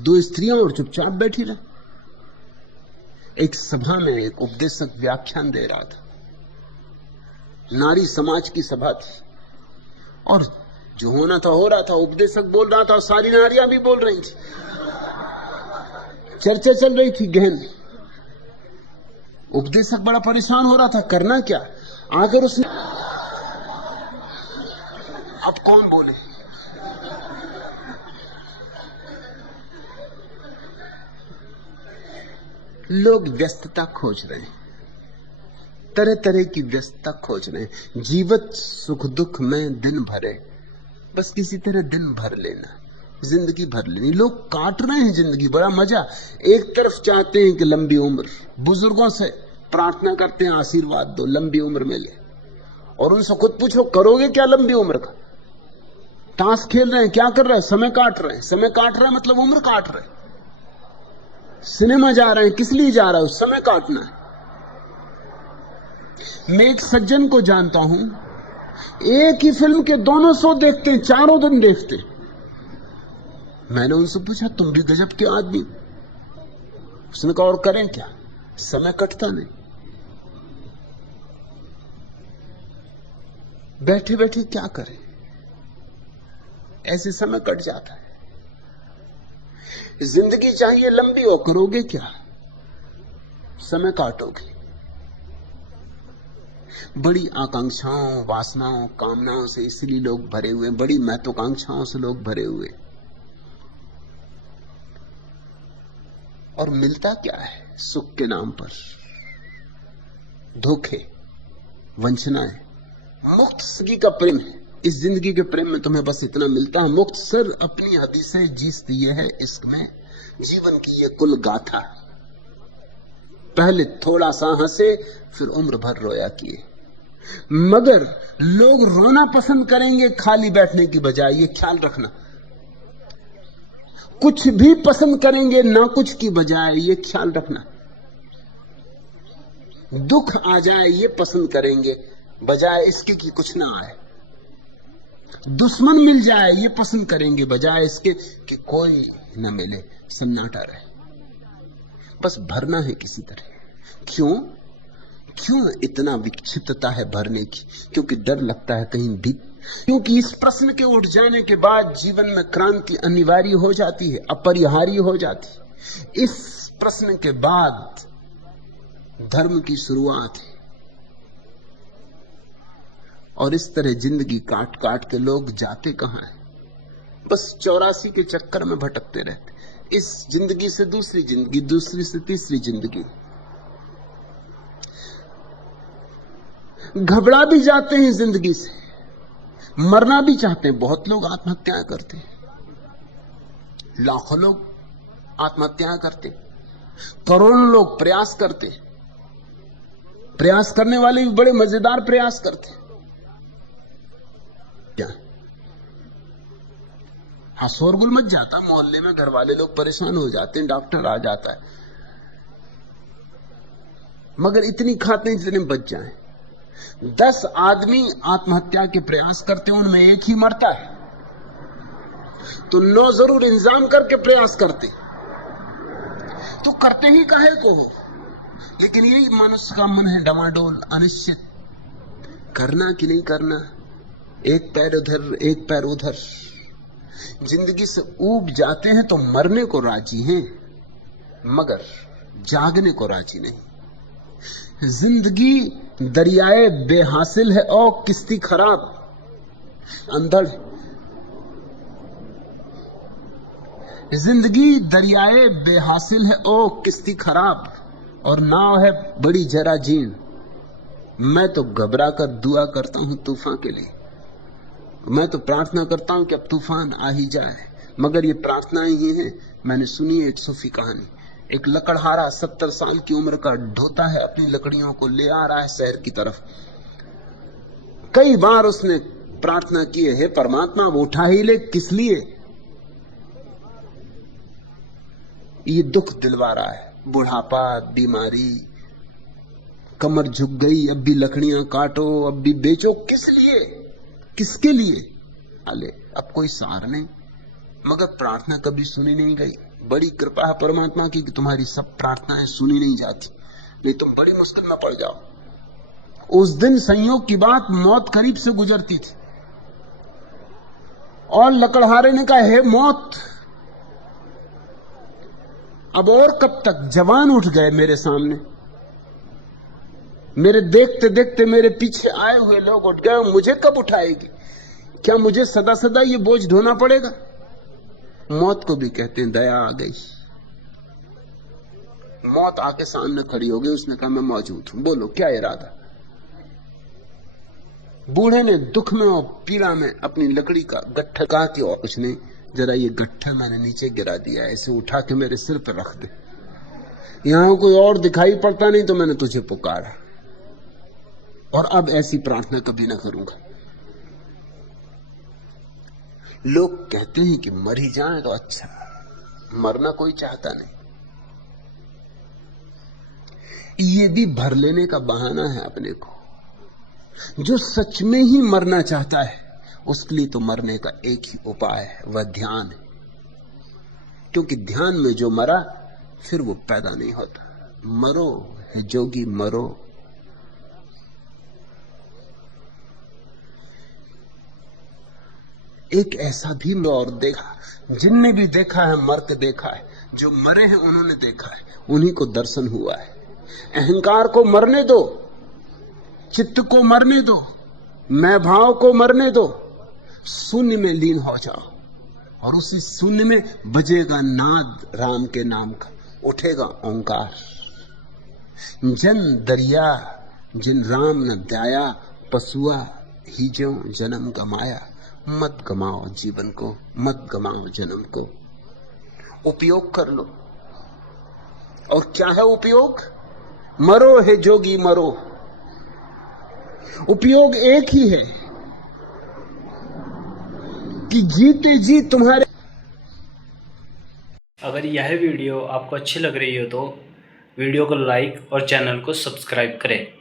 दो स्त्रियां और चुपचाप बैठी रहे। एक सभा में एक उपदेशक व्याख्यान दे रहा था, नारी समाज की सभा थी, और जो होना था हो रहा था। उपदेशक बोल रहा था और सारी नारियां भी बोल रही थी। चर्चा चल रही थी गहन। उपदेशक बड़ा परेशान हो रहा था, करना क्या। आकर उसने, अब कौन बोले? लोग व्यस्तता खोज रहे हैं, तरह तरह की व्यस्तता खोज रहे हैं। जीवत सुख दुख में दिन भरे, बस किसी तरह दिन भर लेना, जिंदगी भर लेनी। लोग काट रहे हैं जिंदगी, बड़ा मजा। एक तरफ चाहते हैं कि लंबी उम्र, बुजुर्गों से प्रार्थना करते हैं आशीर्वाद दो, लंबी उम्र मिले, और उनसे खुद पूछो करोगे क्या लंबी उम्र का? ताश खेल रहे हैं, क्या कर रहे हैं? समय काट रहे हैं। समय काट रहे हैं मतलब उम्र काट रहे हैं। सिनेमा जा रहे हैं, किस लिए जा रहा है? उस समय काटना है। मैं एक सज्जन को जानता हूं, एक ही फिल्म के दोनों शो देखते हैं, चारों दिन देखते। मैंने उनसे पूछा तुम भी गजब के आदमी। उसने कहा और करें क्या, समय कटता नहीं, बैठे बैठे क्या करें, ऐसे समय कट जाता है। जिंदगी चाहिए लंबी हो, करोगे क्या? समय काटोगे। बड़ी आकांक्षाओं, वासनाओं, कामनाओं से इसलिए लोग भरे हुए, बड़ी महत्वाकांक्षाओं से लोग भरे हुए। और मिलता क्या है सुख के नाम पर? धोखे, वंचनाएं। मुक्त जिंदगी का प्रेम है। इस जिंदगी के प्रेम में तुम्हें बस इतना मिलता है, मुक्त सर अपनी हदीसें जीसती है इश्क में, जीवन की ये कुल गाथा। पहले थोड़ा सा हंसे, फिर उम्र भर रोया किए। मगर लोग रोना पसंद करेंगे खाली बैठने की बजाय, ये ख्याल रखना। कुछ भी पसंद करेंगे ना कुछ की बजाय, ये ख्याल रखना। दुख आ जाए ये पसंद करेंगे बजाय इसके कि कुछ ना आए। दुश्मन मिल जाए ये पसंद करेंगे बजाय इसके कि कोई न मिले, सन्नाटा रहे। बस भरना है किसी तरह। क्यों इतना विक्षिप्तता है भरने की? क्योंकि डर लगता है कहीं भी, क्योंकि इस प्रश्न के उठ जाने के बाद जीवन में क्रांति अनिवार्य हो जाती है, अपरिहार्य हो जाती है। इस प्रश्न के बाद धर्म की शुरुआत है। और इस तरह जिंदगी काट काट के लोग जाते कहां हैं? बस 84 के चक्कर में भटकते रहते, इस जिंदगी से दूसरी जिंदगी, दूसरी से तीसरी जिंदगी। घबरा भी जाते हैं जिंदगी से, मरना भी चाहते हैं। बहुत लोग आत्महत्याएं करते हैं, लाखों लोग आत्महत्याएं करते, करोड़ों लोग प्रयास करते। प्रयास करने वाले भी बड़े मजेदार प्रयास करते। क्या हाँ, शोरगुल मच जाता मोहल्ले में, घर वाले लोग परेशान हो जाते हैं, डॉक्टर आ जाता है, मगर इतनी खाते हैं जितने बच जाएं। 10 आदमी आत्महत्या के प्रयास करते हैं, उनमें एक ही मरता है, तो 9 जरूर इंतजाम करके प्रयास करते। तो करते ही काहे को हो? लेकिन यही मनुष्य का मन है, डमाडोल, अनिश्चित, करना कि नहीं करना, एक पैर उधर एक पैर उधर। जिंदगी से ऊब जाते हैं तो मरने को राजी हैं, मगर जागने को राजी नहीं। जिंदगी दरियाए बेहासिल है और किश्ती खराब, अंधड़। जिंदगी दरियाए बेहासिल है ओ किश्ती खराब, और नाव है बड़ी जरा जीर्ण। मैं तो घबरा कर दुआ करता हूं तूफान के लिए, मैं तो प्रार्थना करता हूं कि अब तूफान आ ही जाए, मगर ये प्रार्थनाएं ही हैं। मैंने सुनी एक सूफी कहानी, एक लकड़हारा 70 साल की उम्र का ढोता है, अपनी लकड़ियों को ले आ रहा है शहर की तरफ। कई बार उसने प्रार्थना की है, हे परमात्मा वो उठा ही ले, किस लिए? ये दुख दिलवा रहा है, बुढ़ापा, बीमारी, कमर झुक गई, अब भी लकड़ियां काटो, अब भी बेचो, किस लिए, किसके लिए? अले अब कोई सार नहीं, मगर प्रार्थना कभी सुनी नहीं गई। बड़ी कृपा है परमात्मा की कि तुम्हारी सब प्रार्थनाएं सुनी नहीं जाती, नहीं तुम बड़ी मुश्किल में पड़ जाओ। उस दिन संयोग की बात, मौत करीब से गुजरती थी और लकड़हारे ने कहा, हे मौत अब और कब तक? जवान उठ गए मेरे सामने, मेरे देखते देखते मेरे पीछे आए हुए लोग उठ गए, मुझे कब उठाएगी? क्या मुझे सदा सदा ये बोझ ढोना पड़ेगा? मौत को भी कहते हैं दया आ गई। मौत आके सामने खड़ी हो गई, उसने कहा मैं मौजूद हूं, बोलो क्या इरादा? बूढ़े ने दुख में और पीड़ा में अपनी लकड़ी का गट्ठा कहा कि और कुछ नहीं, जरा ये गट्ठा मैंने नीचे गिरा दिया, ऐसे उठा के मेरे सिर पर रख दे, यहां कोई और दिखाई पड़ता नहीं तो मैंने तुझे पुकारा, और अब ऐसी प्रार्थना कभी ना करूंगा। लोग कहते हैं कि मर ही जाए तो अच्छा, मरना कोई चाहता नहीं। ये भी भर लेने का बहाना है अपने को। जो सच में ही मरना चाहता है उसके लिए तो मरने का एक ही उपाय है, वह ध्यान है। क्योंकि ध्यान में जो मरा फिर वो पैदा नहीं होता। मरो है जोगी मरो। एक ऐसा भी और देखा, जिनने भी देखा है मरते देखा है, जो मरे हैं उन्होंने देखा है, उन्हीं को दर्शन हुआ है। अहंकार को मरने दो, चित्त को मरने दो, मैं भाव को मरने दो, शून्य में लीन हो जाओ और उसी शून्य में बजेगा नाद राम के नाम का, उठेगा ओंकार। जन दरिया जिन राम न दया, पशुआ ही ज्यों जन्म गमाया। मत गमाओ जीवन को, मत गमाओ जन्म को, उपयोग कर लो। और क्या है उपयोग? मरो है जोगी मरो। उपयोग एक ही है कि जीते जी तुम्हारे। अगर यह वीडियो आपको अच्छी लग रही हो तो वीडियो को लाइक और चैनल को सब्सक्राइब करें।